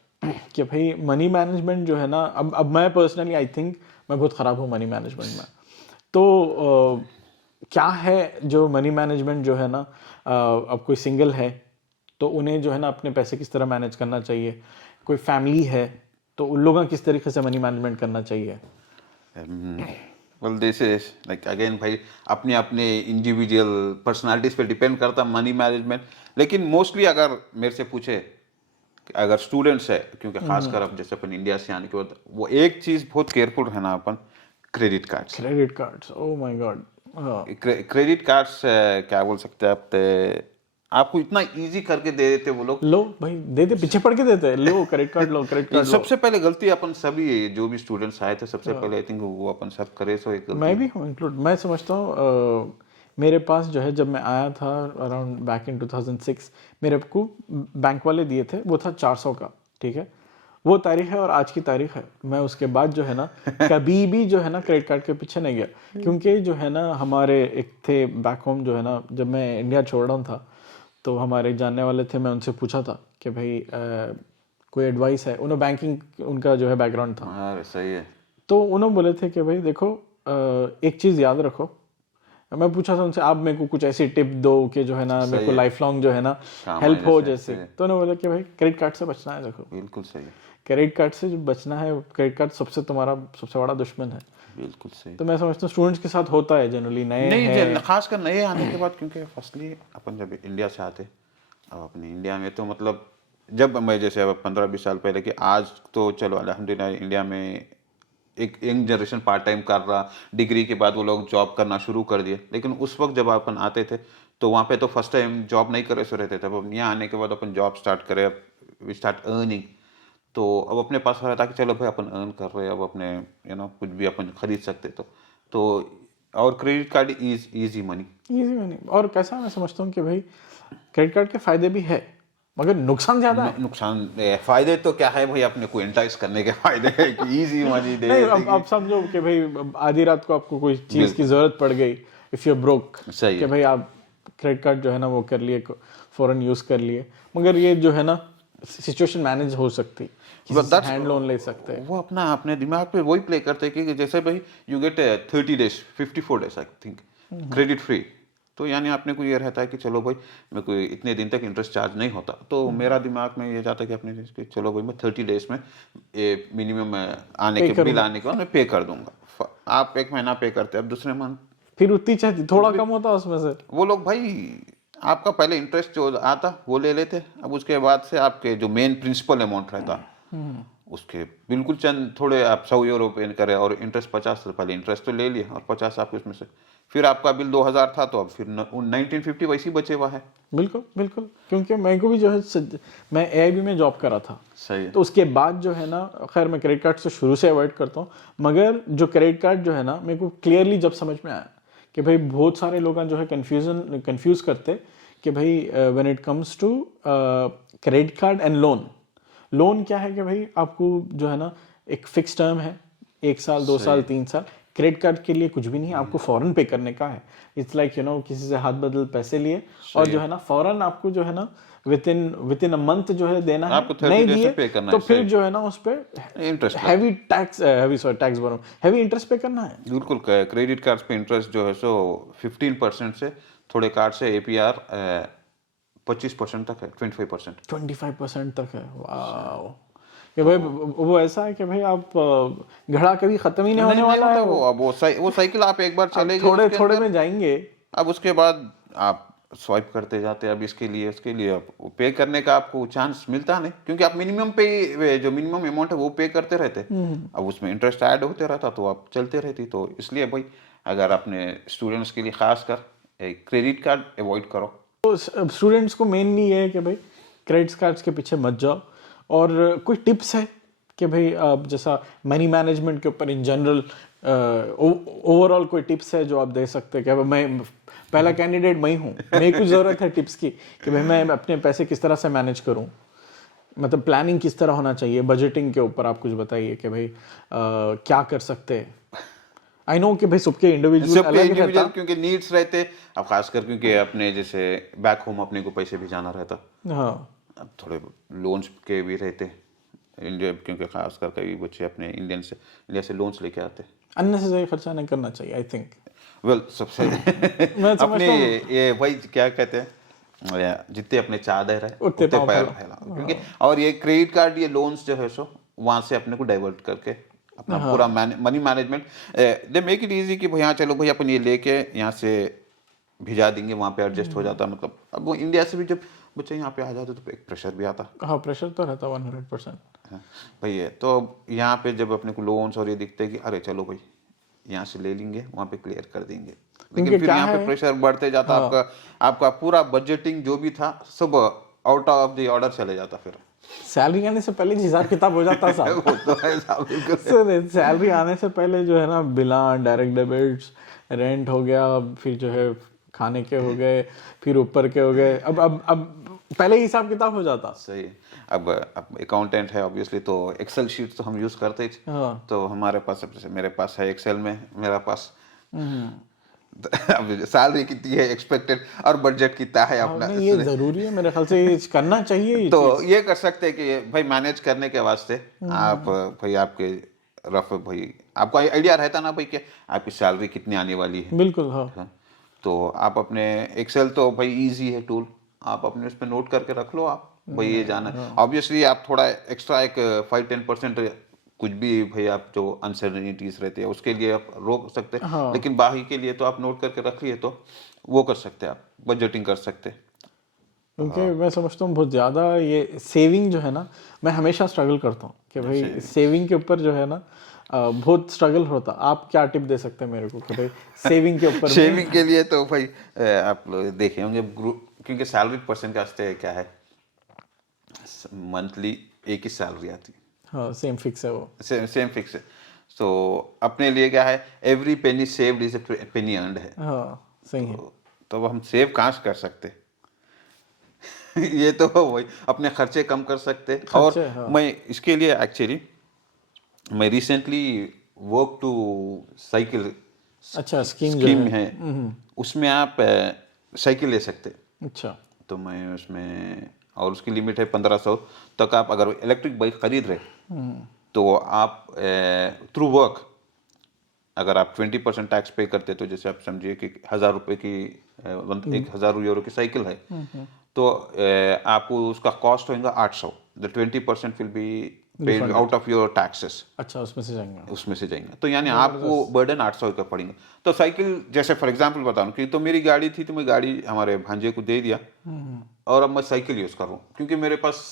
कि भाई मनी मैनेजमेंट जो है ना, अब मैं पर्सनली आई थिंक मैं बहुत ख़राब हूँ मनी मैनेजमेंट में। तो क्या है जो मनी मैनेजमेंट जो है ना, अब कोई सिंगल है तो उन्हें जो है ना अपने पैसे किस तरह मैनेज करना चाहिए, कोई फैमिली है तो उन लोगों का किस तरीके से मनी मैनेजमेंट करना चाहिए। Well this is like again भाई अपने अपने इंडिविजुअल पर्सनालिटीज पे डिपेंड करता मनी मैनेजमेंट, लेकिन मोस्टली अगर मेरे से पूछे कि अगर स्टूडेंट्स है, क्योंकि खासकर अब जैसे अपन इंडिया से आने के बाद वो एक चीज़ बहुत केयरफुल रहना अपन, credit cards. Credit cards, oh my God. Credit cards क्या बोल सकते हैं आप, आपको इतना इजी करके दे देते वो लोग। लो भाई, दे दे, पीछे पड़ के देते हैं, लो क्रेडिट कार्ड लो, क्रेडिट कार्ड लो। सबसे पहले गलती अपन सभी जो भी स्टूडेंट्स आए थे सबसे पहले आई थिंक वो अपन सब करे, सो एक मैं भी हूँ इंक्लूड। मैं समझता हूँ मेरे पास जो है, जब मैं आया था अराउंड बैक इन 2006, मेरे को बैंक वाले दिए थे, वो था 400 का, ठीक है। वो तारीख है और आज की तारीख है। मैं उसके बाद जो है ना कभी भी जो है ना क्रेडिट कार्ड के पीछे नहीं गया, क्योंकि जो है ना हमारे एक थे बैक होम जो है ना, जब मैं इंडिया छोड़ रहा था तो हमारे जानने वाले थे, मैं उनसे पूछा था कि भाई कोई एडवाइस है। उन्हें बैंकिंग उनका जो है बैकग्राउंड था। अरे सही है। तो उन्होंने बोले थे कि भाई देखो, एक चीज़ याद रखो। मैं पूछा था उनसे, आप मेरे को कुछ ऐसी टिप दो कि जो है ना मेरे को लाइफ लॉन्ग जो है ना हेल्प हो जैसे। तो उन्होंने बोला कि भाई क्रेडिट कार्ड से बचना है। देखो बिल्कुल सही है, क्रेडिट कार्ड से जो बचना है, क्रेडिट कार्ड सबसे तुम्हारा सबसे बड़ा दुश्मन है। बिल्कुल सही। तो मैं समझता हूँ स्टूडेंट्स के साथ होता है जनरली, नए नहीं खासकर नए आने के बाद, क्योंकि फर्स्टली अपन जब इंडिया से आते, अब अपने इंडिया में तो मतलब जब मैं जैसे अब 15-20 साल पहले कि आज तो चलो अल्हम्दुलिल्लाह इंडिया में एक यंग जनरेशन पार्ट टाइम कर रहा, डिग्री के बाद वो लोग जॉब करना शुरू कर दिए। लेकिन उस वक्त जब अपन आते थे तो वहाँ पे तो फर्स्ट टाइम जॉब नहीं करे सो रहते थे। अब यहाँ आने के बाद अपन जॉब स्टार्ट करें, वी स्टार्ट अर्निंग, तो अब अपने पास रहता कि चलो भाई अपन अर्न कर रहे हैं, अब अपने कुछ भी अपन खरीद सकते तो और credit card is easy money. Easy money. और कैसा मैं समझता हूँ कि भाई क्रेडिट कार्ड के फायदे भी है मगर नुकसान ज्यादा है। नुकसान फायदे तो क्या है भाई, अपने को एंटाइज करने के फायदे है कि इजी मनी दे। नहीं, अब समझो कि भाई आधी रात को आपको कोई चीज की जरूरत पड़ गई, इफ यू ब्रोक, सही कि भाई आप क्रेडिट कार्ड जो है ना वो कर लिए, फौरन यूज कर लिए। मगर ये जो है ना सिचुएशन मैनेज हो सकती, हैंड लोन ले सकते हैं। वो अपने दिमाग पे वही प्ले करते हैं कि जैसे भाई you get 30 days 54 days I think credit free, तो यानी आपने को ये रहता है कि चलो भाई मेरे को इतने दिन तक इंटरेस्ट चार्ज नहीं होता। तो मेरा दिमाग में ये जाता है कि अपने चलो भाई मैं 30 डेज में मिनिमम आने के बिल आने के बाद मैं पे कर दूंगा। आप एक महीना पे करते हैं, अब दूसरे मंथ फिर उतनी चाहिए, थोड़ा कम होता उसमें से। वो लोग भाई आपका पहले इंटरेस्ट जो आता वो ले लेते, अब उसके बाद से आपके जो मेन प्रिंसिपल अमाउंट रहता उसके बिल्कुल चंद थोड़े आप 100 यूरो पे करें और इंटरेस्ट 50, तो पहले इंटरेस्ट तो ले लिया और 50 आपके उसमें से, फिर आपका बिल 2000 था तो अब फिर 1950 वैसे ही बचे हुआ है। बिल्कुल बिल्कुल, क्योंकि मैं को भी जो है मैं AIB में जॉब करा था। सही है। तो उसके बाद जो है ना, खैर मैं क्रेडिट कार्ड से शुरू से अवॉइड करता हूँ, मगर जो क्रेडिट कार्ड जो है ना मेरे को क्लियरली जब समझ में आया कि भाई बहुत सारे लोग जो है कंफ्यूज करते कि भाई when it comes to credit card and loan क्या है कि भाई आपको जो है ना एक फिक्स टर्म है, 1 साल 2 साल 3 साल। क्रेडिट कार्ड के लिए कुछ भी नहीं है, आपको फौरन पे करने का है। इट्स लाइक किसी से हाथ बदल पैसे लिए और जो है ना फौरन आपको जो है ना विद इन अ मंथ जो है देना है। आपको 30 नहीं days दिए में पे करना तो है, फिर जो है ना उस पे इंटरेस्ट हैवी इंटरेस्ट पे करना है। बिल्कुल। क्रेडिट कार्ड पे इंटरेस्ट जो है सो 15% से थोड़े कार्ड से APR 25% तक है, 25% तक है। वाह, कि भाई वो ऐसा है कि भाई आप घड़ा कभी खत्म ही नहीं होने वाला है। वो अब वो साइकिल आप एक बार चलेगी थोड़े थोड़े में जाएंगे, अब उसके बाद आप स्वाइप करते जाते हैं। अब इसके लिए आप पे करने का आपको चांस मिलता नहीं, क्योंकि आप मिनिमम पे जो मिनिमम अमाउंट है वो पे करते रहते। अब उसमें इंटरेस्ट ऐड होते रहता तो आप चलते रहती। तो इसलिए भाई अगर अपने स्टूडेंट्स के लिए खास कर क्रेडिट कार्ड अवॉइड करो। तो स्टूडेंट्स को मेनली ये है कि भाई क्रेडिट कार्ड्स के पीछे मत जाओ। और कोई टिप्स है कि भाई आप जैसा मनी मैनेजमेंट के ऊपर इन जनरल ओवरऑल कोई टिप्स है जो आप दे सकते हैं? कि मैं पहला कैंडिडेट मैं हूँ, मेरे को ज़रूरत है टिप्स की कि भाई मैं अपने पैसे किस तरह से मैनेज करूँ। मतलब प्लानिंग किस तरह होना चाहिए, बजटिंग के ऊपर आप कुछ बताइए कि भाई क्या कर सकते हैं। आई नो कि भाई सबके इंडिविजुअल सबके अलग इंडिविजुअल रहता। क्योंकि नीड्स रहते, अब खासकर क्योंकि अपने जैसे बैक होम अपने को पैसे भी जाना रहता, हाँ अब थोड़े लोन्स के भी रहते इंडिया, क्योंकि खासकर कई बच्चे अपने इंडिया से लोन्स लेके आते। अननेसेसरी खर्चा नहीं करना चाहिए आई थिंक। वेल सबसे मैं अपने समझता हूँ ये वही क्या कहते हैं, जितने अपने चादर है उतने उतने पाँव पैर फैलाओ। फैलाओ, क्योंकि और ये क्रेडिट कार्ड ये लोन्स जो है सो वहां से अपने को डाइवर्ट करके अपना पूरा money management they make it easy कि भाई हाँ चलो भाई अपन ये लेके यहाँ से भिजा देंगे, वहां पे एडजस्ट हो जाता। मतलब अब वो इंडिया से भी जब बच्चे यहाँ पे आ जाते तो एक प्रेशर भी आता। हाँ प्रेशर तो रहता 100%। हाँ, भाई है तो यहाँ पे जब अपने को लोन्स और ये दिखते हैं कि अरे चलो भाई यहाँ से ले लेंगे वहाँ पे क्लियर कर देंगे, लेकिन क्योंकि फिर क्या यहाँ पे है, प्रेशर बढ़ते जाता। आपका पूरा बजटिंग जो भी था सब आउट ऑफ द ऑर्डर चले जाता फिर। सैलरी आने से पहले हिसाब किताब हो जाता साहब। वो तो है साहब, बिल्कुल। सर सैलरी आने से पहले जो है ना बिला, डायरेक्ट डेबिट्स, रेंट हो गया, फिर जो है खाने के हो गए, फिर ऊपर के हो गए, अब पहले ही हिसाब किताब हो जाता। सही। अब अकाउंटेंट है ऑब्वियसली, तो एक्सेल शीट तो हम यूज करते ही। हाँ तो हमारे पास अब जैसे मेरे पास है एक्सेल में, मेरा पास अब सैलरी कितनी है एक्सपेक्टेड और बजट कितना है अपना, नहीं ये जरूरी है मेरे ख्याल से, ये करना चाहिए ये तो चीज। ये कर सकते हैं कि भाई मैनेज करने के वास्ते आप भाई आपके रफ भाई आपको आइडिया रहता ना भाई कि आपकी सैलरी कितनी आने वाली है। बिल्कुल हाँ। हाँ, तो आप अपने एक्सेल तो भाई इजी है टूल, आप अपने उस पर नोट करके रख लो आप भाई ये जाना है। ऑब्वियसली आप थोड़ा एक्स्ट्रा एक 5-10% कुछ भी भाई आप जो अनसर्टेनिटीज रहती है उसके लिए आप रोक सकते हैं, हाँ। लेकिन बाकी के लिए तो आप नोट करके रख लिए तो वो कर सकते हैं, आप बजटिंग कर सकते हैं। क्योंकि मैं समझता हूँ बहुत ज़्यादा ये सेविंग जो है ना, मैं हमेशा स्ट्रगल करता हूँ कि भाई सेविंग के ऊपर जो है ना बहुत स्ट्रगल होता। आप क्या टिप दे सकते हैं मेरे को कि भाई सेविंग के ऊपर शेविंग के लिए तो भाई आप लोग देखे होंगे ग्रुप, क्योंकि सैलरी पर्सन का वास्ते क्या है, मंथली एक ही सैलरी आती है, हाँ सेम फिक्स है वो। सेम फिक्स है। सो अपने लिए क्या है, every penny saved is a Penney earned है। हाँ सही है। तो अब हम सेव कहाँ से कर सकते ये तो वही अपने खर्चे कम कर सकते। और खर्चे, हाँ। मैं इसके लिए एक्चुअली मैं रिसेंटली वर्क टू साइकिल अच्छा स्कीम जो स्कीम है। है, उसमें आप साइकिल ले सकते। अच्छा तो मैं उसमें, और उसकी लिमिट है 1500 तक। आप अगर इलेक्ट्रिक बाइक खरीद रहे तो आप थ्रू वर्क अगर आप 20% टैक्स पे करते, तो जैसे आप समझिए कि 1000 रुपये की 1000 यूरो की साइकिल है, तो आपको उसका कॉस्ट होगा 800। The 20% will be paid out of your taxes, अच्छा उसमें से जाएंगे। उसमें से जाएंगे। तो यानी आपको बर्डन 800 का पड़ेगा। तो साइकिल जैसे फॉर एग्जांपल बताऊं कि तो मेरी गाड़ी थी, तो मैं गाड़ी हमारे भांजे को दे दिया और अब मैं साइकिल यूज कर रहा हूँ, क्योंकि मेरे पास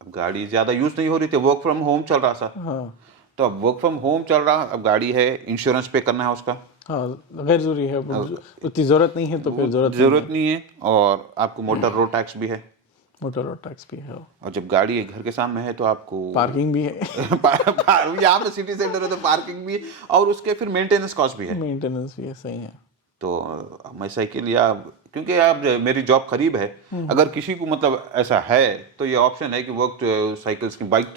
गाड़ी ज्यादा यूज नहीं हो रही थी, वर्क फ्रॉम होम चल रहा था। हाँ तो अब वर्क फ्रॉम होम चल रहा, अब गाड़ी है, इंश्योरेंस पे करना है उसका, हाँ गैर जरूरी है, उतनी जरूरत नहीं है तो फिर जरूरत नहीं है। और आपको मोटर रोड टैक्स भी है, मोटर और टैक्स भी है, और जब गाड़ी घर के सामने है तो आपको पार्किंग भी है। यहाँ पे सिटी सेंटर है तो पार्किंग भी है, और उसके फिर मेंटेनेंस कॉस्ट भी है। मेंटेनेंस भी है, सही है। तो मैं साइकिल या, क्योंकि आप मेरी जॉब करीब है, अगर किसी को मतलब ऐसा है तो ये ऑप्शन है कि work cycle scheme, bike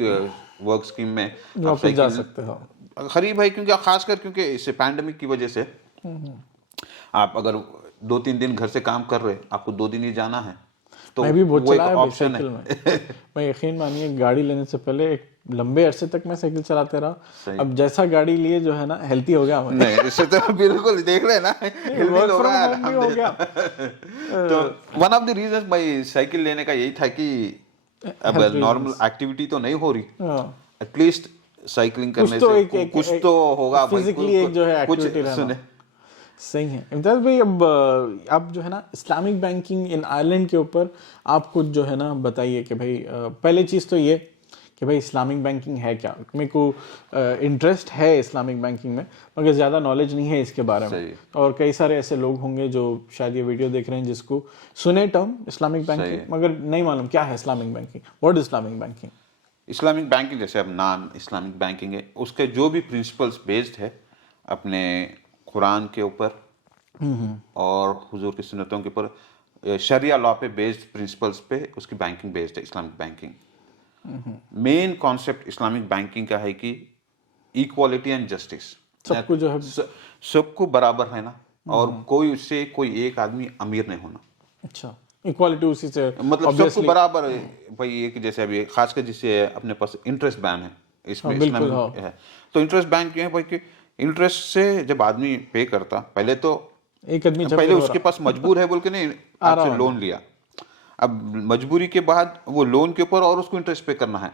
work scheme में आप वापस जा सकते हो। करीब है, क्योंकि खासकर क्योंकि इससे पैंडेमिक की वजह से आप अगर 2-3 दिन घर से काम कर रहे, आपको 2 दिन ही जाना है, तो मैं भी बहुत वो एक चलाया है ऑप्शन साइकिल है। में। मैं यकीन मानिए गाड़ी लेने से पहले एक लंबे अरसे तक मैं साइकिल चलाते रहा। अब जैसा गाड़ी लिए जो है ना हेल्थी हो गया मैं। नहीं इससे तो बिल्कुल देख रहे हैं ना, वर्क फ्रॉम होम भी हो गया। तो वन ऑफ द रीजंस भाई साइकिल लेने का यही था कि अब नॉर्मल एक्टिविटी तो नहीं हो रही, हाँ, एटलीस्ट साइकिलिंग करने तो से कुछ तो होगा भाई, फिजिकली एक जो है कुछ एक्टिविटी रहना। सुने। सही है इम्तियाज भाई। अब आप जो है ना इस्लामिक बैंकिंग इन आयरलैंड के ऊपर आप कुछ जो है ना बताइए कि भाई पहले चीज़ तो ये कि भाई इस्लामिक बैंकिंग है क्या। मेरे को इंटरेस्ट है इस्लामिक बैंकिंग में, मगर ज़्यादा नॉलेज नहीं है इसके बारे में। और कई सारे ऐसे लोग होंगे जो शायद ये वीडियो देख रहे हैं जिसको सुने टर्म इस्लामिक बैंकिंग, मगर नहीं मालूम क्या है Islamic banking, what is Islamic banking. Islamic banking जैसे अब नाम इस्लामिक बैंकिंग है, उसके जो भी प्रिंसिपल्स बेस्ड है अपने कुरान के ऊपर और हुजूर की सुन्नतों के ऊपर, शरिया लॉ पे बेस्ड प्रिंसिपल्स पे उसकी बैंकिंग बेस्ड है Islamic banking. Main concept Islamic banking का है कि इक्वालिटी एंड जस्टिस, सबको जो है सबको बराबर है ना, और कोई उससे कोई एक आदमी अमीर नहीं होना, अच्छा इक्वालिटी उसी से मतलब सबको obviously- बराबर भाई। ये कि जैसे अभी खासकर जिससे अपने पास इंटरेस्ट बैन है इसमें हाँ, बिल्कुल, इस्लामिक है, तो इंटरेस्ट बैन क्यों है भाई कि इंटरेस्ट से जब आदमी पे करता, पहले तो एक आदमी जब पहले उसके पास मजबूर है बोल के नहीं आ रहा आपसे लोन लिया, अब मजबूरी के बाद वो लोन के ऊपर और उसको इंटरेस्ट पे करना है,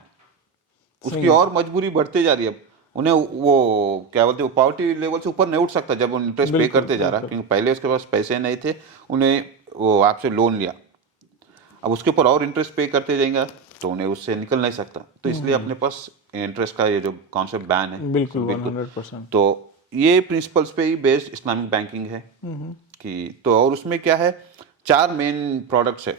उसकी और मजबूरी बढ़ते जा रही है। अब उन्हें वो क्या बोलते हैं, पॉवर्टी लेवल से ऊपर नहीं उठ सकता जब वो इंटरेस्ट पे करते जा रहा है, क्योंकि पहले उसके पास पैसे नहीं थे, उन्हें वो आपसे लोन लिया, अब उसके ऊपर और इंटरेस्ट पे करते जाएंगे तो उन्हें उससे निकल नहीं सकता, तो इसलिए अपने पास इंटरेस्ट का ये जो कॉन्सेप्ट बैन है। बिल्कुल 100%। तो ये प्रिंसिपल्स पे ही बेस्ड इस्लामिक बैंकिंग है कि तो, और उसमें क्या है, 4 मेन प्रोडक्ट्स है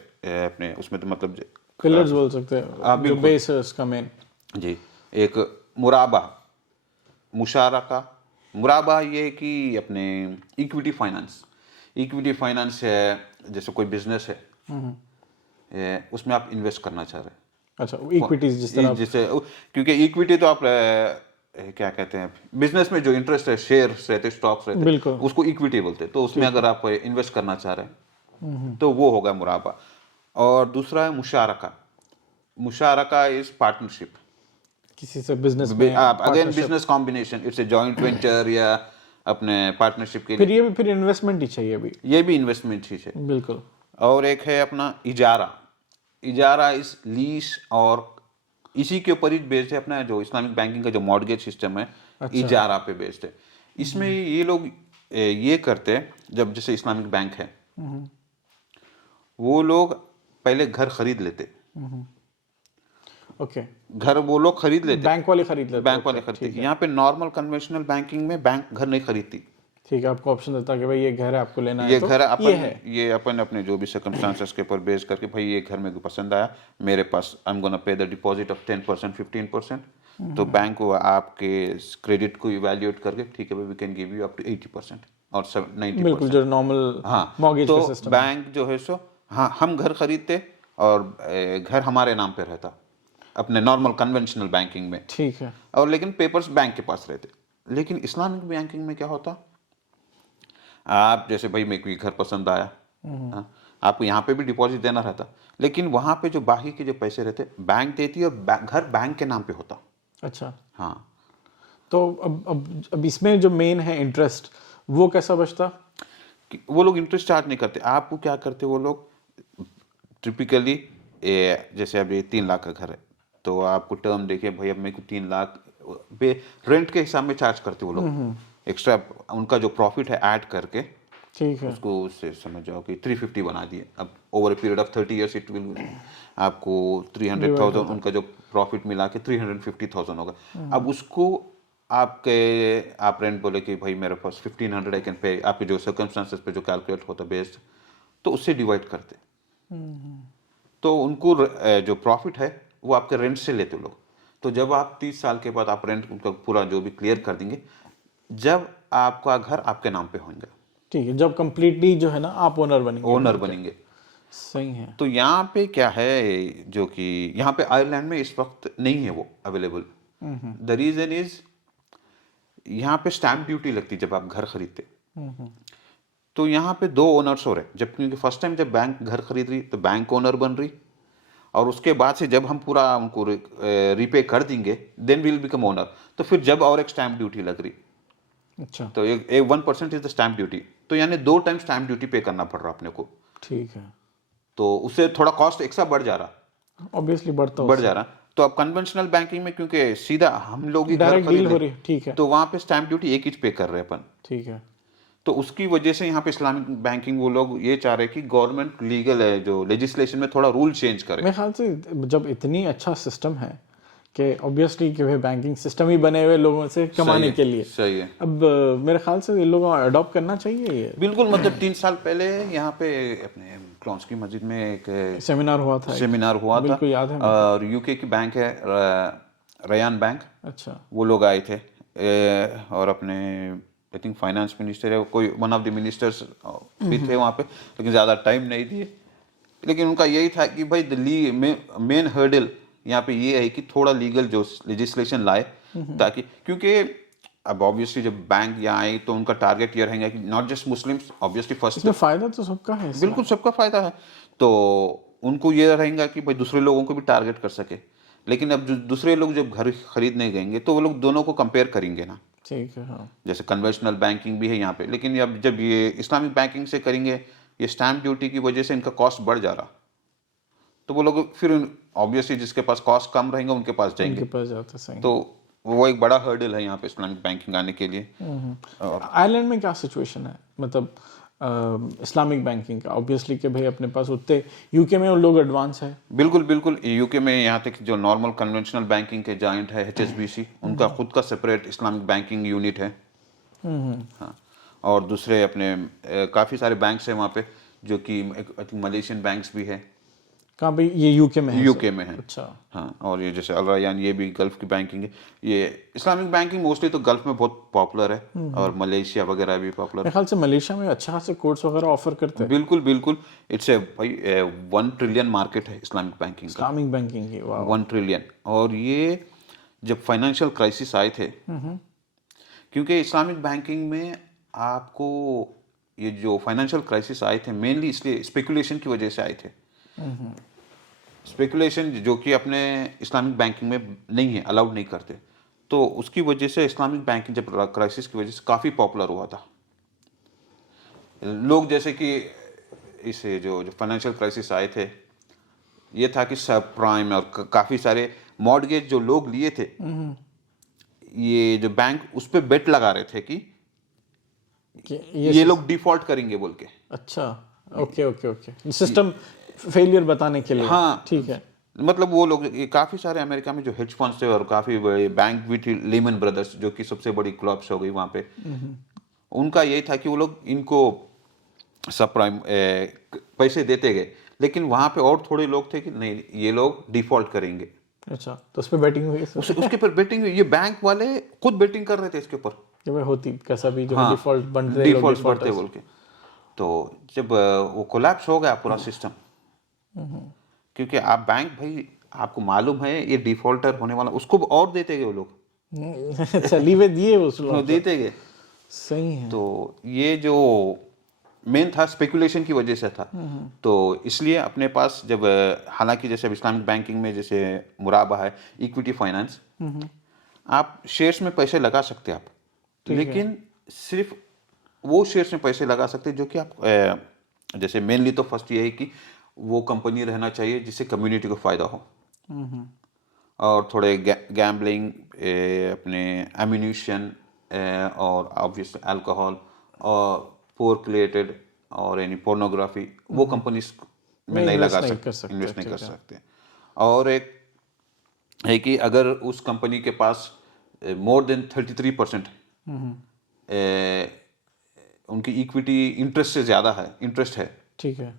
अपने उसमें, तो मतलब पिलर्स बोल सकते हैं जो बेस है उसका मेन। जी, एक मुराबा, मुशारका। मुराबा ये कि अपने इक्विटी फाइनेंस है, जैसे कोई बिजनेस है उसमें आप इन्वेस्ट करना चाह रहे हैं, अच्छा इक्विटीज जिस तरह जैसे क्योंकि इक्विटी तो आप क्या कहते हैं, बिजनेस में जो इंटरेस्ट है, शेयर्स रहते, स्टॉक्स रहते, बिल्कुल। उसको इक्विटी बोलते हैं, तो उसमें अगर आप इन्वेस्ट करना चाह रहे हैं तो वो होगा मुराबा। और दूसरा है मुशारका इज पार्टनरशिप, किसी से बिजनेस में आप again business combination, it's a joint venture या अपने पार्टनरशिप के फिर लिए, ये भी फिर इन्वेस्टमेंट ही चाहिए अभी। ये भी इन्वेस्टमेंट ही है। बिल्कुल। और एक है अपना इजारा इज लीज, और इसी के ऊपर ही बेस्ड है अपना जो इस्लामिक बैंकिंग का जो मॉर्गेज सिस्टम है, इजारा पे बेस्ड है। इसमें ये लोग ये करते हैं, जब जैसे इस्लामिक बैंक है, वो लोग पहले घर खरीद लेते, ओके घर वो लोग खरीद लेते, बैंक वाले खरीद लेते बैंक वाले खरीदते। यहाँ पे नॉर्मल कन्वेंशनल बैंकिंग में बैंक घर नहीं खरीदती, ठीक है, आपको ऑप्शन देता है कि भाई ये घर है आपको लेना है, ये तो घर ये है। ये अपन अपने जो भी सर्कमस्टांसेस के ऊपर बेस करके, भाई ये घर मेरे को पसंद आया, मेरे पास I am gonna pay the deposit of 10% 15%, तो बैंक को आपके क्रेडिट को इवैल्यूएट करके, ठीक है भाई we can give you up to 80% और 90%। बिल्कुल जो नॉर्मल हाँ, मॉर्गेज तो का सिस्टम बैंक जो है सो, हाँ हम घर खरीदते और घर हमारे नाम पे रहता अपने नॉर्मल कन्वेंशनल बैंकिंग में, ठीक है। और लेकिन पेपर्स बैंक के पास रहते। लेकिन इस्लामिक बैंकिंग में क्या होता, आप जैसे भाई मेरे को ये घर पसंद आया, हाँ, आपको यहाँ पे भी डिपॉजिट देना रहता, लेकिन वहाँ पे जो बाकी के जो पैसे रहते बैंक देती और घर बैंक के नाम पे होता। अच्छा, हाँ, तो अब इसमें जो मेन है इंटरेस्ट, वो कैसा बचता? वो लोग इंटरेस्ट चार्ज नहीं करते आपको, क्या करते वो लोग टिपिकली, जैसे अब ये 3 लाख का घर है, तो आपको टर्म देखिए भाई, अब मेरे को 3 लाख रेंट के हिसाब में चार्ज करते वो लोग, एक्स्ट्रा उनका जो प्रॉफिट है ऐड करके, ठीक है, उसको उससे समझ जाओ कि 350 बना दिए। अब over a period of 30 years it will आपको 300,000 उनका जो प्रॉफिट मिला के 350,000 होगा। अब उसको आप रेंट बोले कि भाई मेरे पास 1500 आई कैन पे, आपके जो सर्कमस्टांसेस पे जो कैलकुलेट होता बेस्ड, तो उससे डिवाइड करते, तो उनको जो प्रॉफिट है वो आपके रेंट से लेते लोग। तो जब आप 30 साल के बाद आप रेंट उनका पूरा जो भी क्लियर कर देंगे, जब आपका घर आपके नाम पे होंगे, ठीक है, जब कंप्लीटली जो है ना आप ओनर बनेंगे। सही है। तो यहाँ पे क्या है, जो कि यहाँ पे आयरलैंड में इस वक्त नहीं है वो अवेलेबल। द रीजन इज, यहाँ पे स्टैम्प ड्यूटी लगती जब आप घर खरीदते, तो यहाँ पे 2 ओनर्स हो रहे, जब क्योंकि फर्स्ट टाइम जब बैंक घर खरीद रही तो बैंक ओनर बन रही, और उसके बाद से जब हम पूरा उनको रीपे कर देंगे देन विल बिकम ओनर, तो फिर जब और एक स्टैम्प ड्यूटी लग रही, अच्छा, तो एक 1% इज द स्टैम्प ड्यूटी, तो यानी 2 टाइम स्टैम्प ड्यूटी पे करना पड़ रहा अपने को, ठीक है, तो उससे थोड़ा कॉस्ट एक्स्ट्रा बढ़ जा रहा, ऑब्वियसली बढ़ जा रहा। तो अब कन्वेंशनल बैंकिंग में क्योंकि सीधा हम लोग ही घर डायरेक्ट डील हो खरीद रही, ठीक है, तो वहां पे स्टैम्प ड्यूटी एक ही पे कर रहे हैं अपन, ठीक है। तो उसकी वजह से यहाँ पे इस्लामिक बैंकिंग वो लोग ये चाह रहे हैं कि गवर्नमेंट लीगल है जो लेजिस्लेशन में थोड़ा रूल चेंज करे। मेरे ख्याल से जब इतनी अच्छा सिस्टम है कि ऑब्वियसली कि भाई बैंकिंग सिस्टम ही बने हुए लोगों से कमाने के लिए, सही है। अब मेरे ख्याल से इन लोगों को अडॉप्ट करना चाहिए ये। बिल्कुल, मतलब 3 साल पहले यहाँ पे अपने क्लॉन्स की मस्जिद में एक सेमिनार हुआ था, बिल्कुल याद है मुझे। और यूके की बैंक है रयान बैंक, अच्छा, वो लोग आए थे और अपने आई थिंक फाइनेंस मिनिस्टर है कोई वन ऑफ द मिनिस्टर्स भी थे वहाँ पे, लेकिन ज़्यादा टाइम नहीं दिए। लेकिन उनका यही था कि भाई दिल्ली में मेन हर्डल यहाँ पे ये है कि थोड़ा लीगल जो लेजिस्लेशन लाए, ताकि क्योंकि अब ऑब्वियसली जब बैंक यहाँ आए तो उनका टारगेट ये रहेगा कि not just Muslims, obviously first इसमें फ़ायदा तो सबका है इसमें। बिल्कुल सबका फायदा है, तो उनको ये रहेगा कि भाई दूसरे लोगों को भी टारगेट कर सके। लेकिन अब जो दूसरे लोग जब घर खरीदने गएंगे तो वो लोग दोनों को कंपेयर करेंगे ना, ठीक है, हाँ। जैसे कन्वेंशनल बैंकिंग भी है यहाँ पे, लेकिन अब जब ये इस्लामिक बैंकिंग से करेंगे, ये स्टैम्प ड्यूटी की वजह से इनका कॉस्ट बढ़ जा रहा, तो वो लोग फिर ऑब्वियसली जिसके पास कॉस्ट कम रहेंगे उनके पास उनके जाएंगे, पास जाता सही। तो वो एक बड़ा हर्डल है यहाँ पे इस्लामिक बैंकिंग आने के लिए। आयरलैंड में क्या सिचुएशन है, मतलब इस्लामिक बैंकिंग का? ऑब्वियसली कि भाई अपने पास उतने, यूके में उन लोग एडवांस है। बिल्कुल बिल्कुल, यूके में यहाँ तक जो नॉर्मल कन्वेंशनल बैंकिंग के जाइंट है HSBC, उनका खुद का सेपरेट इस्लामिक बैंकिंग यूनिट है। हाँ, और दूसरे अपने काफ़ी सारे बैंक्स हैं वहाँ पे, जो कि मलेशियन बैंक्स भी है। कहाँ भाई? ये यूके में है? यूके में है। अच्छा। हाँ, और ये जैसे अल रयान, ये भी गल्फ की बैंकिंग है। ये इस्लामिक बैंकिंग मोस्टली तो गल्फ में बहुत पॉपुलर है, और मलेशिया वगैरह भी पॉपुलर मेरे ख्याल से मलेशिया में अच्छा खासे कोर्स वगैरह ऑफर करते है। हैं बिल्कुल बिल्कुल, इट्स ए भाई 1 ट्रिलियन मार्केट है इस्लामिक बैंकिंग का, इस्लामिक बैंकिंग की। वाह। 1 ट्रिलियन। और ये जब फाइनेंशियल क्राइसिस आए थे, क्योंकि इस्लामिक बैंकिंग में आपको ये जो फाइनेंशियल क्राइसिस आए थे मेनली इसलिए स्पेकुलेशन की वजह से आए थे। स्पेकुलेशन जो कि अपने इस्लामिक बैंकिंग में नहीं है, अलाउड नहीं करते, तो उसकी वजह से इस्लामिक बैंकिंग जब क्राइसिस की वजह से काफ़ी पॉपुलर हुआ था। लोग जैसे कि इसे जो जो फाइनेंशियल क्राइसिस आए थे, ये था कि सब प्राइम और काफ़ी सारे मॉर्गेज जो लोग लिए थे, ये जो बैंक उस पर बेट लगा रहे थे कि ये लोग डिफॉल्ट करेंगे बोल के। अच्छा, okay okay okay, system failure बताने के लिए। हाँ, ठीक है। मतलब वो लोग ये काफ़ी सारे अमेरिका में जो हेज फंड्स थे और काफ़ी बड़े बैंक भी थी, लेमन ब्रदर्स जो कि सबसे बड़ी क्लब्स हो गई वहाँ पे, उनका यही था कि वो लोग इनको सब प्राइम पैसे देते गए, लेकिन वहाँ पे और थोड़े लोग थे कि नहीं ये लोग डिफॉल्ट करेंगे। अच्छा, तो उस पर बैटिंग हुई उसके पर बेटिंग, ये बैंक वाले खुद बेटिंग कर रहे थे इसके ऊपर, कि भाई होती कैसा भी जो हाँ, डिफॉल्ट बन रहे लोग डिफॉल्ट डिफॉल्ट बढ़ते बोल के। तो जब वो कोलैप्स हो गया पूरा सिस्टम, क्योंकि आप बैंक भाई आपको मालूम है ये डिफॉल्टर होने वाला, उसको और देते गए वो लोग, अच्छा, लीवे दिए उस वो लोग। देते गए। सही है। तो ये जो मेन था स्पेकुलेशन की वजह से था, तो इसलिए अपने पास जब हालांकि जैसे अब इस्लामिक बैंकिंग में जैसे मुराबा है, इक्विटी फाइनेंस, आप शेयर्स में पैसे लगा सकते हैं आप, लेकिन सिर्फ वो शेयर्स में पैसे लगा सकते हैं जो कि आप जैसे मेनली तो फर्स्ट ये है कि वो कंपनी रहना चाहिए जिससे कम्युनिटी को फायदा हो, और थोड़े गैम्बलिंग, अपने एम्यूनिशन, और ऑब्वियसली अल्कोहल और पोर्क रिलेटेड और यानी पोर्नोग्राफी, वो कंपनीज में नहीं लगा सकते, इन्वेस्ट नहीं कर सकते। और एक है कि अगर उस कंपनी के पास मोर देन 33% उनकी इक्विटी इंटरेस्ट से ज़्यादा है, इंटरेस्ट है, ठीक है,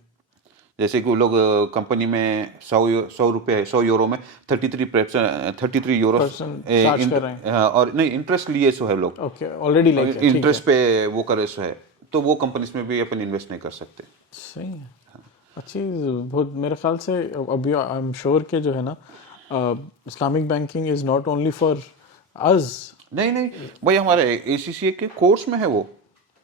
जैसे कि वो लोग कंपनी में 100 यूरो में 33 यूरो चार्ज कर रहे हैं। और नहीं इंटरेस्ट लिए सो है लोग, ओके, ऑलरेडी लेके इंटरेस्ट पे वो करे सो है, तो वो कंपनीज में भी अपन इन्वेस्ट नहीं कर सकते। सही है। अच्छी, बहुत मेरे ख्याल से अभी आई एम श्योर के जो है ना, Islamic banking is not only for us. नहीं नहीं भाई, हमारे ACCA के कोर्स में है वो।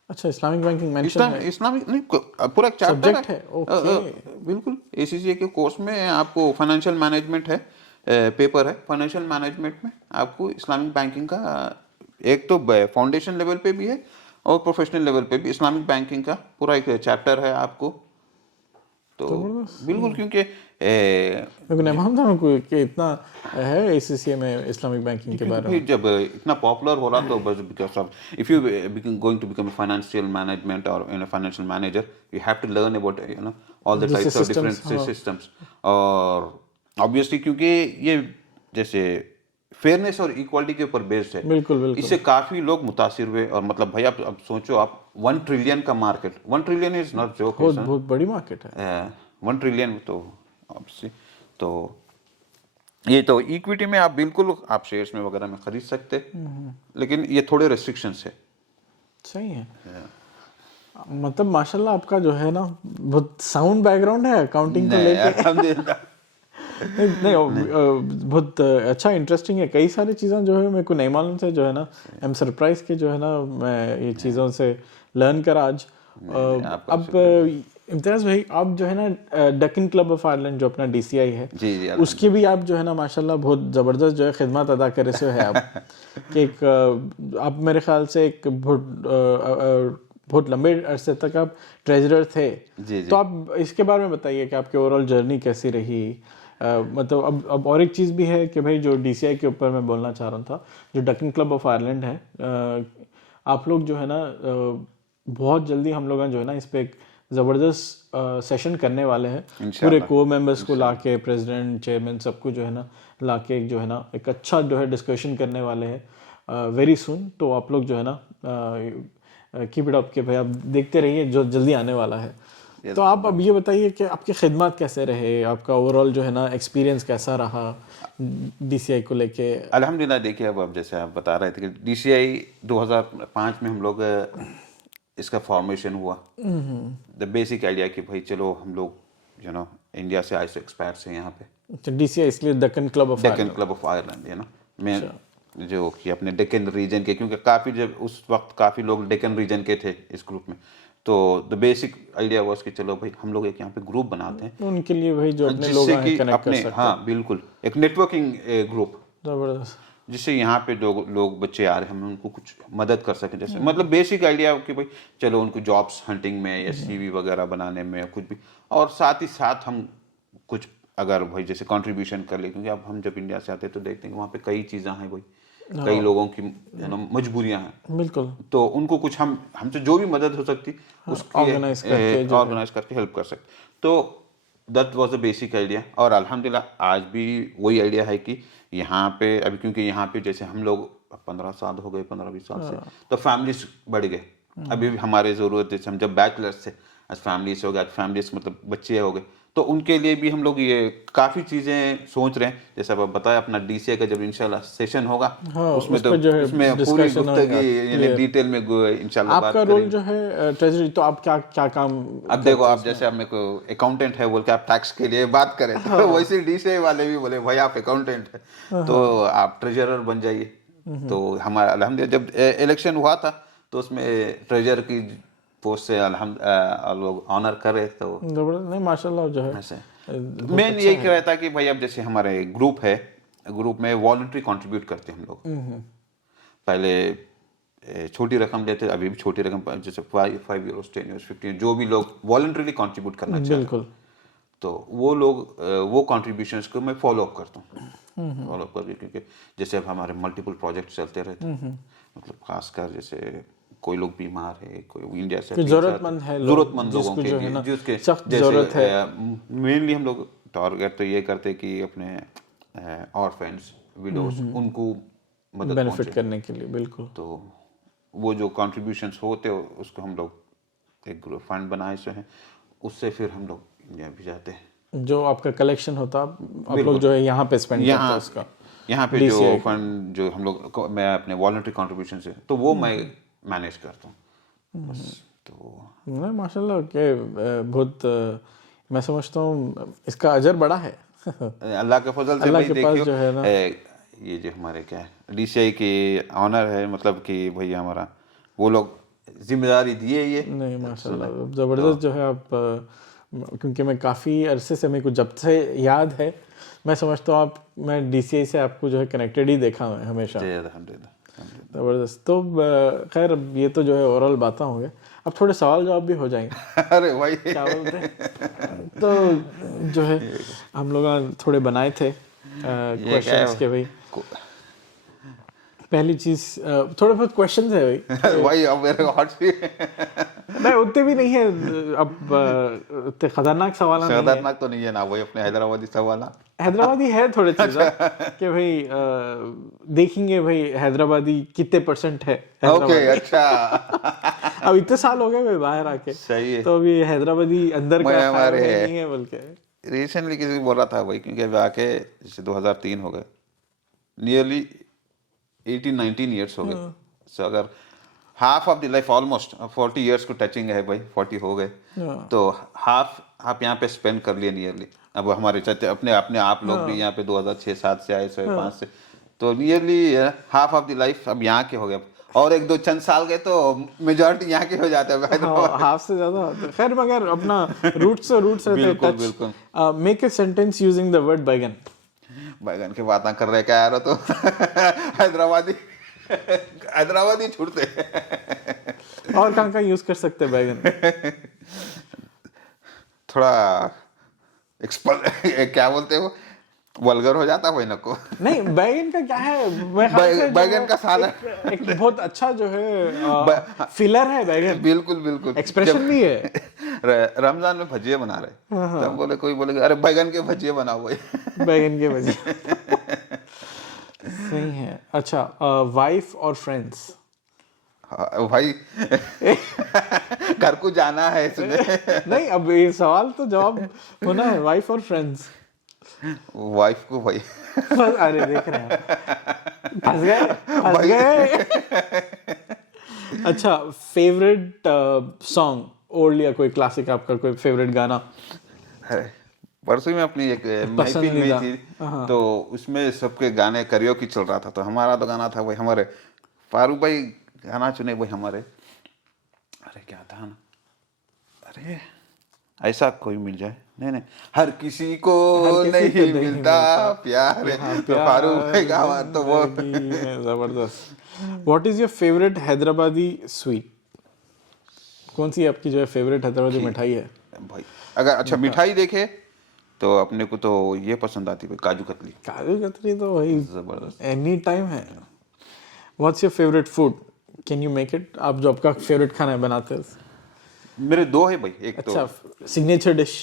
अच्छा, इस्लामिक बैंकिंग मेंशन है, इस्लामिक नहीं, पूरा एक चैप्टर सब्जेक्ट है। ओके, बिल्कुल ACCA के कोर्स में आपको फाइनेंशियल मैनेजमेंट है, पेपर है फाइनेंशियल मैनेजमेंट में, आपको इस्लामिक बैंकिंग का एक तो फाउंडेशन लेवल पे भी है और प्रोफेशनल लेवल पे भी इस्लामिक बैंकिंग का पूरा एक चैप्टर है आपको। तो बिल्कुल, क्योंकि मेरे को नहीं मालूम था कोई कि इतना है ACCA में इस्लामिक बैंकिंग के बारे में। जब इतना पॉपुलर हो रहा तो बस because of if you going to become financial management और financial manager, you have to learn about all the types of different systems. और ऑब्वियसली क्योंकि ये जैसे फेयरनेस और इक्वालिटी के ऊपर बेस्ड है, बिल्कुल बिल्कुल, इससे काफी लोग मुतासिर हुए। और मतलब भाई आप अब सोचो, आप 1 ट्रिलियन का market, 1 trillion is not joke, बहुत बड़ी मार्केट है 1 ट्रिलियन, तो ऑब्वियसली तो ये तो इक्विटी में आप बिल्कुल आप शेयर्स में वगैरह में खरीद सकते, लेकिन ये थोड़े रेस्ट्रिक्शंस है। सही है। मतलब माशाल्लाह आपका जो है ना बहुत साउंड बैकग्राउंड है अकाउंटिंग को नहीं लेके। अल्हम्दुलिल्लाह। नहीं बहुत अच्छा इंटरेस्टिंग है। कई सारी चीज़ें जो है मेरे को नहीं मालूम से जो है ना, आई एम सरप्राइज कि जो है ना मैं ये चीज़ों से लर्न कर आज। नहीं, आपका अब शुक्रिया। इम्तियाज़ भाई, आप जो है ना डक्कन क्लब ऑफ आयरलैंड जो अपना DCI है, जी जी उसकी भी आप जो है ना माशाल्लाह बहुत ज़बरदस्त जो है खिदमत अदा करे से है आप। कि एक आप मेरे ख्याल से एक बहुत लंबे अरसे तक आप ट्रेजरर थे। जी तो जी। आप इसके बारे में बताइए कि आपकी ओवरऑल जर्नी कैसी रही। मतलब अब और एक चीज़ भी है कि भाई जो DCI के ऊपर मैं बोलना चाह रहा था, जो डक्कन क्लब ऑफ आयरलैंड है, आप लोग जो है ना बहुत जल्दी हम लोग जो है ना इस पे एक ज़बरदस्त सेशन करने वाले हैं। पूरे इंशाल्लाह को मेंबर्स को लाके, प्रेसिडेंट चेयरमैन सबको जो है ना लाके एक जो है ना एक अच्छा जो है डिस्कशन करने वाले हैं वेरी सुन। तो आप लोग जो है ना कीप इट अप के भाई, आप देखते रहिए जो जल्दी आने वाला है। तो आप अब ये बताइए कि आपकी खिदमत कैसे रहे, आपका ओवरऑल जो है ना एक्सपीरियंस कैसा रहा DCI को लेके। अल्हम्दुलिल्लाह। देखिए अब जैसे आप बता रहे थे कि DCI 2005 में हम लोग इसका फॉर्मेशन हुआ। द बेसिक आइडिया कि भाई चलो हम लोग इंडिया से आए से एक्सपर्ट्स हैं यहाँ पे। अच्छा, DCI इसलिए Deccan club of Deccan Ireland. Club of Ireland मैं जो कि अपने डेक्कन रीजन के, क्योंकि काफ़ी जब उस वक्त काफ़ी लोग डेक्कन रीजन के थे इस ग्रुप में। तो द बेसिक आइडिया वाज कि चलो भाई हम लोग एक यहाँ पे ग्रुप बनाते हैं उनके लिए भाई जो अपने लोग जिससे हैं कि कनेक्ट कर अपने, सकते हाँ बिल्कुल, एक नेटवर्किंग ग्रुप, जबरदस्त। जिससे यहाँ पे जो लोग बच्चे आ रहे हैं हम उनको कुछ मदद कर सकें। जैसे मतलब बेसिक आइडिया कि भाई चलो उनको जॉब्स हंटिंग में या CV वगैरह बनाने में या कुछ भी, और साथ ही साथ हम कुछ अगर भाई जैसे कंट्रीब्यूशन कर ले, क्योंकि अब हम जब इंडिया से आते हैं तो देखते हैं कि वहाँ पे कई चीज़ें हैं भाई, कई लोगों की मजबूरियां हैं। बिल्कुल। तो उनको कुछ हमसे जो भी मदद हो सकती उसकी ऑर्गेनाइज करके जो है। ऑर्गेनाइज करके हेल्प कर सकते। तो that was the basic idea. और अल्हम्दुलिल्लाह आज भी वही आइडिया है कि यहाँ पे अभी, क्योंकि यहाँ पे जैसे हम लोग 15 साल हो गए, 15-20 साल से, तो फैमिलीज बढ़ गए। अभी भी हमारे ज़रूरत, जैसे हम जब बैचलर्स थे आज फैमिलीज हो गए, आज फैमिलीज मतलब बच्चे हो गए, तो उनके लिए भी हम लोग ये काफ़ी चीज़ें सोच रहे हैं। जैसे अब आप बताया अपना DCI का जब इंशाल्लाह सेशन होगा, हाँ, उसमें उस तो पर जो है उसमें पूरी डिस्कशन गुफ्तगी होगा यानी क्लियर। डिटेल में इंशाल्लाह आपका बात रोल करेंगे। जो है ट्रेजरी, तो आप क्या क्या काम अब करते देखो, हैं आप उसमें? जैसे आप मेरे को अकाउंटेंट है बोल के आप टैक्स के लिए बात करें, तो वैसे DCI वाले भी बोले भाई आप अकाउंटेंट है तो आप ट्रेजरर बन जाइए। तो हमारा अल्हम्दुलिल्लाह जब इलेक्शन हुआ था तो उसमें ट्रेजरर की पोस्ट से अल्हम्दुलिल्लाह लोग ऑनर करे। तो जबरदस्त। नहीं माशाल्लाह जो है ऐसे बहुत मेन अच्छा यही है। रहता है कि भाई अब जैसे हमारे ग्रुप है, ग्रुप में वॉलंटरी कंट्रीब्यूट करते हैं हम लोग। पहले छोटी रकम देते, अभी भी छोटी रकम, जैसे 5 यूरोस, 10 यूरोस, 15, जो भी लोग वॉलंटरली कंट्रीब्यूट करना चाह रहे हैं, बिल्कुल। तो वो लोग वो कंट्रीब्यूशंस को मैं फॉलो अप करता हूँ। फॉलो अप करके, क्योंकि जैसे अब हमारे मल्टीपल प्रोजेक्ट चलते रहते हैं, मतलब खासकर जैसे कोई लोग बीमार है, कोई इंडिया से कोई जरूरतमंद है लोग, जरूरतमंद लोगों जिसको के जो है लिए, ना जिसके सख्त जैसे जरूरत है। मेनली हम लोग टारगेट तो ये करते हैं कि अपने ऑर्फेन्स, विडोज, उनको मदद बेनिफिट पहुंचे। करने के लिए बिल्कुल। तो वो जो कंट्रीब्यूशंस होते हैं उसको हम लोग एक ग्रुप फंड बनाए से हैं, उससे फिर हम लोग इंडिया भी जाते हैं। जो आपका कलेक्शन होता आप लोग बिल्कुल। जो है यहाँ पे स्पेंड करते हैं यहाँ उसका यहाँ पे जो DCI को। फंड जो हम लोग, मैं अपने वॉलंटरी कंट्रीब्यूशन से, तो वो मैं मैनेज करता हूँ बस। तो नहीं माशाल्लाह के बहुत मैं समझता हूँ इसका अजर बड़ा है। अल्लाह के फजल से अल्लाह भाई के पास देखियो, जो है ना। ये जो हमारे क्या है DCI के ऑनर है, मतलब कि भैया हमारा, वो लोग जिम्मेदारी दिए ये। नहीं माशाल्लाह तो ज़बरदस्त जो है आप क्योंकि मैं काफ़ी अरसे से, मेरे को जब से याद है मैं समझता हूँ आप, मैं DCI से आपको जो है कनेक्टेड ही देखा है हमेशा। जी अल्हम्दुलिल्लाह। ज़बरदस्त। तो खैर अब ये तो जो है ओवरऑल बातें हो गए, अब थोड़े सवाल जवाब भी हो जाएंगे। अरे भाई क्या बोलते हैं? तो जो है हम लोग थोड़े बनाए थे ये क्या क्वेश्चंस है के भाई। पहली चीज थोड़े बहुत क्वेश्चंस है भाई। भाई अब मेरे को हॉट नहीं उतने भी नहीं है, अब उतने खतरनाक सवाल नहीं है। खतरनाक तो नहीं है ना भाई, अपने हैदराबादी सवाल। हैदराबादी है थोड़े चीज़ कि भाई देखेंगे भाई हैदराबादी कितने % है ओके हैदराबादी। अच्छा। अब इतने साल हो गए भाई बाहर आके, सही है। तो अभी हैदराबादी अंदर मैं का खाया हमारे हुआ नहीं है बल्कि। रिसेंटली किसी को बोल रहा था भाई, क्योंकि अभी आके जैसे 2003 हो गए, नियरली 18-19 ईयर्स हो गए। सो अगर half of the life almost 40 years को टचिंग है भाई, 40 हो गए, तो हाफ आप यहाँ पे स्पेंड कर लिए नियरली। अब हमारे चाहते अपने अपने आप लोग भी यहाँ पे 2006-7 से आए, 2005 से, तो nearly half of the life अब यहाँ के हो गए। और एक दो चंद साल गए तो मेजॉरिटी यहाँ के हो जाते हैं। हाँ, हाफ से ज्यादा होता है। खैर मगर अपना रूट्स रहते हैं। बिल्कुल, टच। बिल्कुल। Make a sentence using the word बैगन। बैगन की बातें कर रहे क्या यार, तो हैदराबादी छूटते। और कहाँ यूज कर सकते हैं बैगन? थोड़ा क्या बोलते हो, वल्गर हो जाता है को। नहीं, बैगन का क्या है, मैं ख्याल से जो बैगन है का सादा एक बहुत अच्छा जो है फिलर है बैगन। बिल्कुल बिल्कुल, एक्सप्रेशन भी है। रमजान में भजिए बना रहे, तब बोले कोई बोलेगा अरे बैगन के भजिए बनाओ भाई। बैगन के भजिए। सही है। अच्छा, वाइफ और फ्रेंड्स? भाई घर को जाना है इसमें। नहीं, अब ये सवाल तो जवाब होना है, वाइफ और फ्रेंड्स। वाइफ को भाई। अरे देख रहे हैं, फंस गए। अच्छा, फेवरेट सॉन्ग, ओल्ड या कोई क्लासिक, आपका कोई फेवरेट गाना? परसों में अपनी एक महफिल में थी, तो उसमें सबके गाने करियोकी चल रहा था, तो हमारा तो गाना था भाई, हमारे फारूक भाई गाना चुने भाई हमारे, अरे क्या था ना, अरे ऐसा कोई मिल जाए, नहीं हर किसी को नहीं मिलता प्यार, तो फारूक भाई का आवाज तो वो जबरदस्त। What is your favourite Hyderabadi sweet? कौन सी आपकी जो है फेवरेट हैदराबादी मिठाई है भाई? अगर अच्छा मिठाई देखे तो अपने को तो ये पसंद आती है काजू कतली। काजू कतली तो भाई जबरदस्त, एनी टाइम है। What's your favourite food? Can you make it? आप जो आपका फेवरेट खाना है बनाते हैं? मेरे दो है भाई, एक अच्छा, signature dish?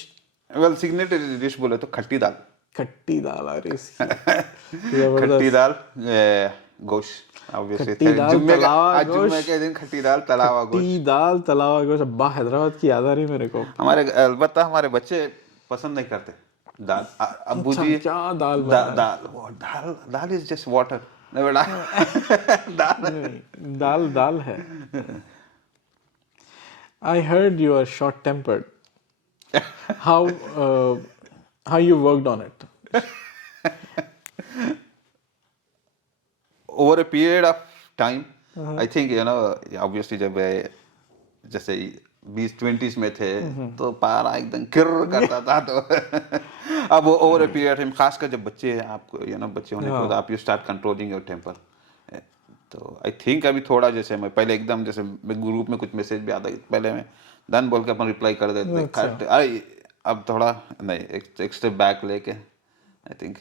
Well signature dish बोले तो खट्टी दाल। खट्टी दाल, अरे खट्टी दाल, गोश्त ऑब्वियसली, जुम्मे के दिन खट्टी दाल तला हुआ गोश्त। खट्टी दाल तला हुआ गोश्त, अब्बा हैदराबाद की याद आ रही मेरे को। हमारे अलबत्ता हमारे बच्चे पसंद नहीं करते दाल। अब्बू जी क्या दाल दाल इज जस्ट वाटर। दाल दाल है। I heard you are short tempered. How you worked on it? Over a period of time, I think obviously जब जैसे 20-20s में थे तो पारा एकदम किर करता था, तो अब ओवर ए पीरियड टाइम, खासकर जब बच्चे आपको बच्चे होने के बाद आप you start controlling your temper, तो आई थिंक अभी थोड़ा, जैसे मैं पहले एकदम जैसे ग्रुप में कुछ मैसेज भी आता है, पहले मैं डन बोल के अपन रिप्लाई कर देते, अब थोड़ा नहीं, एक स्टेप बैक लेके आई थिंक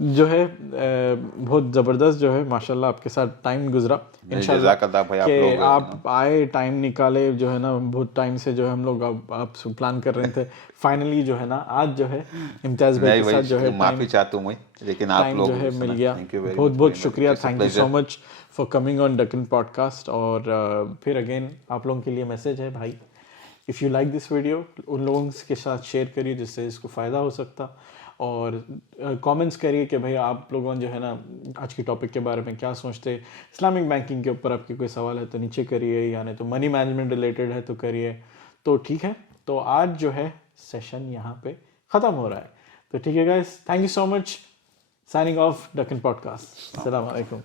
जो है बहुत ज़बरदस्त जो है माशाल्लाह आपके साथ टाइम गुजरा। इंशाल्लाह कि आप आए, टाइम निकाले, जो है ना बहुत टाइम से जो है हम लोग आप प्लान कर रहे थे, फाइनली जो है ना आज जो है इम्तियाज़ भाई के साथ जो है माफ़ी चाहता हूँ मैं, लेकिन आप लोग जो है मिल गया। बहुत बहुत शुक्रिया, thank you so much for coming on Deccan podcast. और फिर अगेन आप लोगों के लिए मैसेज है भाई, if you like this video उन लोगों के साथ शेयर करिए जिससे इसको फ़ायदा हो सकता, और कमेंट्स करिए कि भाई आप लोगों जो है ना आज के टॉपिक के बारे में क्या सोचते, इस्लामिक बैंकिंग के ऊपर आपके कोई सवाल है तो नीचे करिए, या नहीं तो मनी मैनेजमेंट रिलेटेड है तो करिए। तो ठीक है, तो आज जो है सेशन यहाँ पे ख़त्म हो रहा है, तो ठीक है guys, thank you so much, signing off Deccan podcast, अस्सलाम वालेकुम।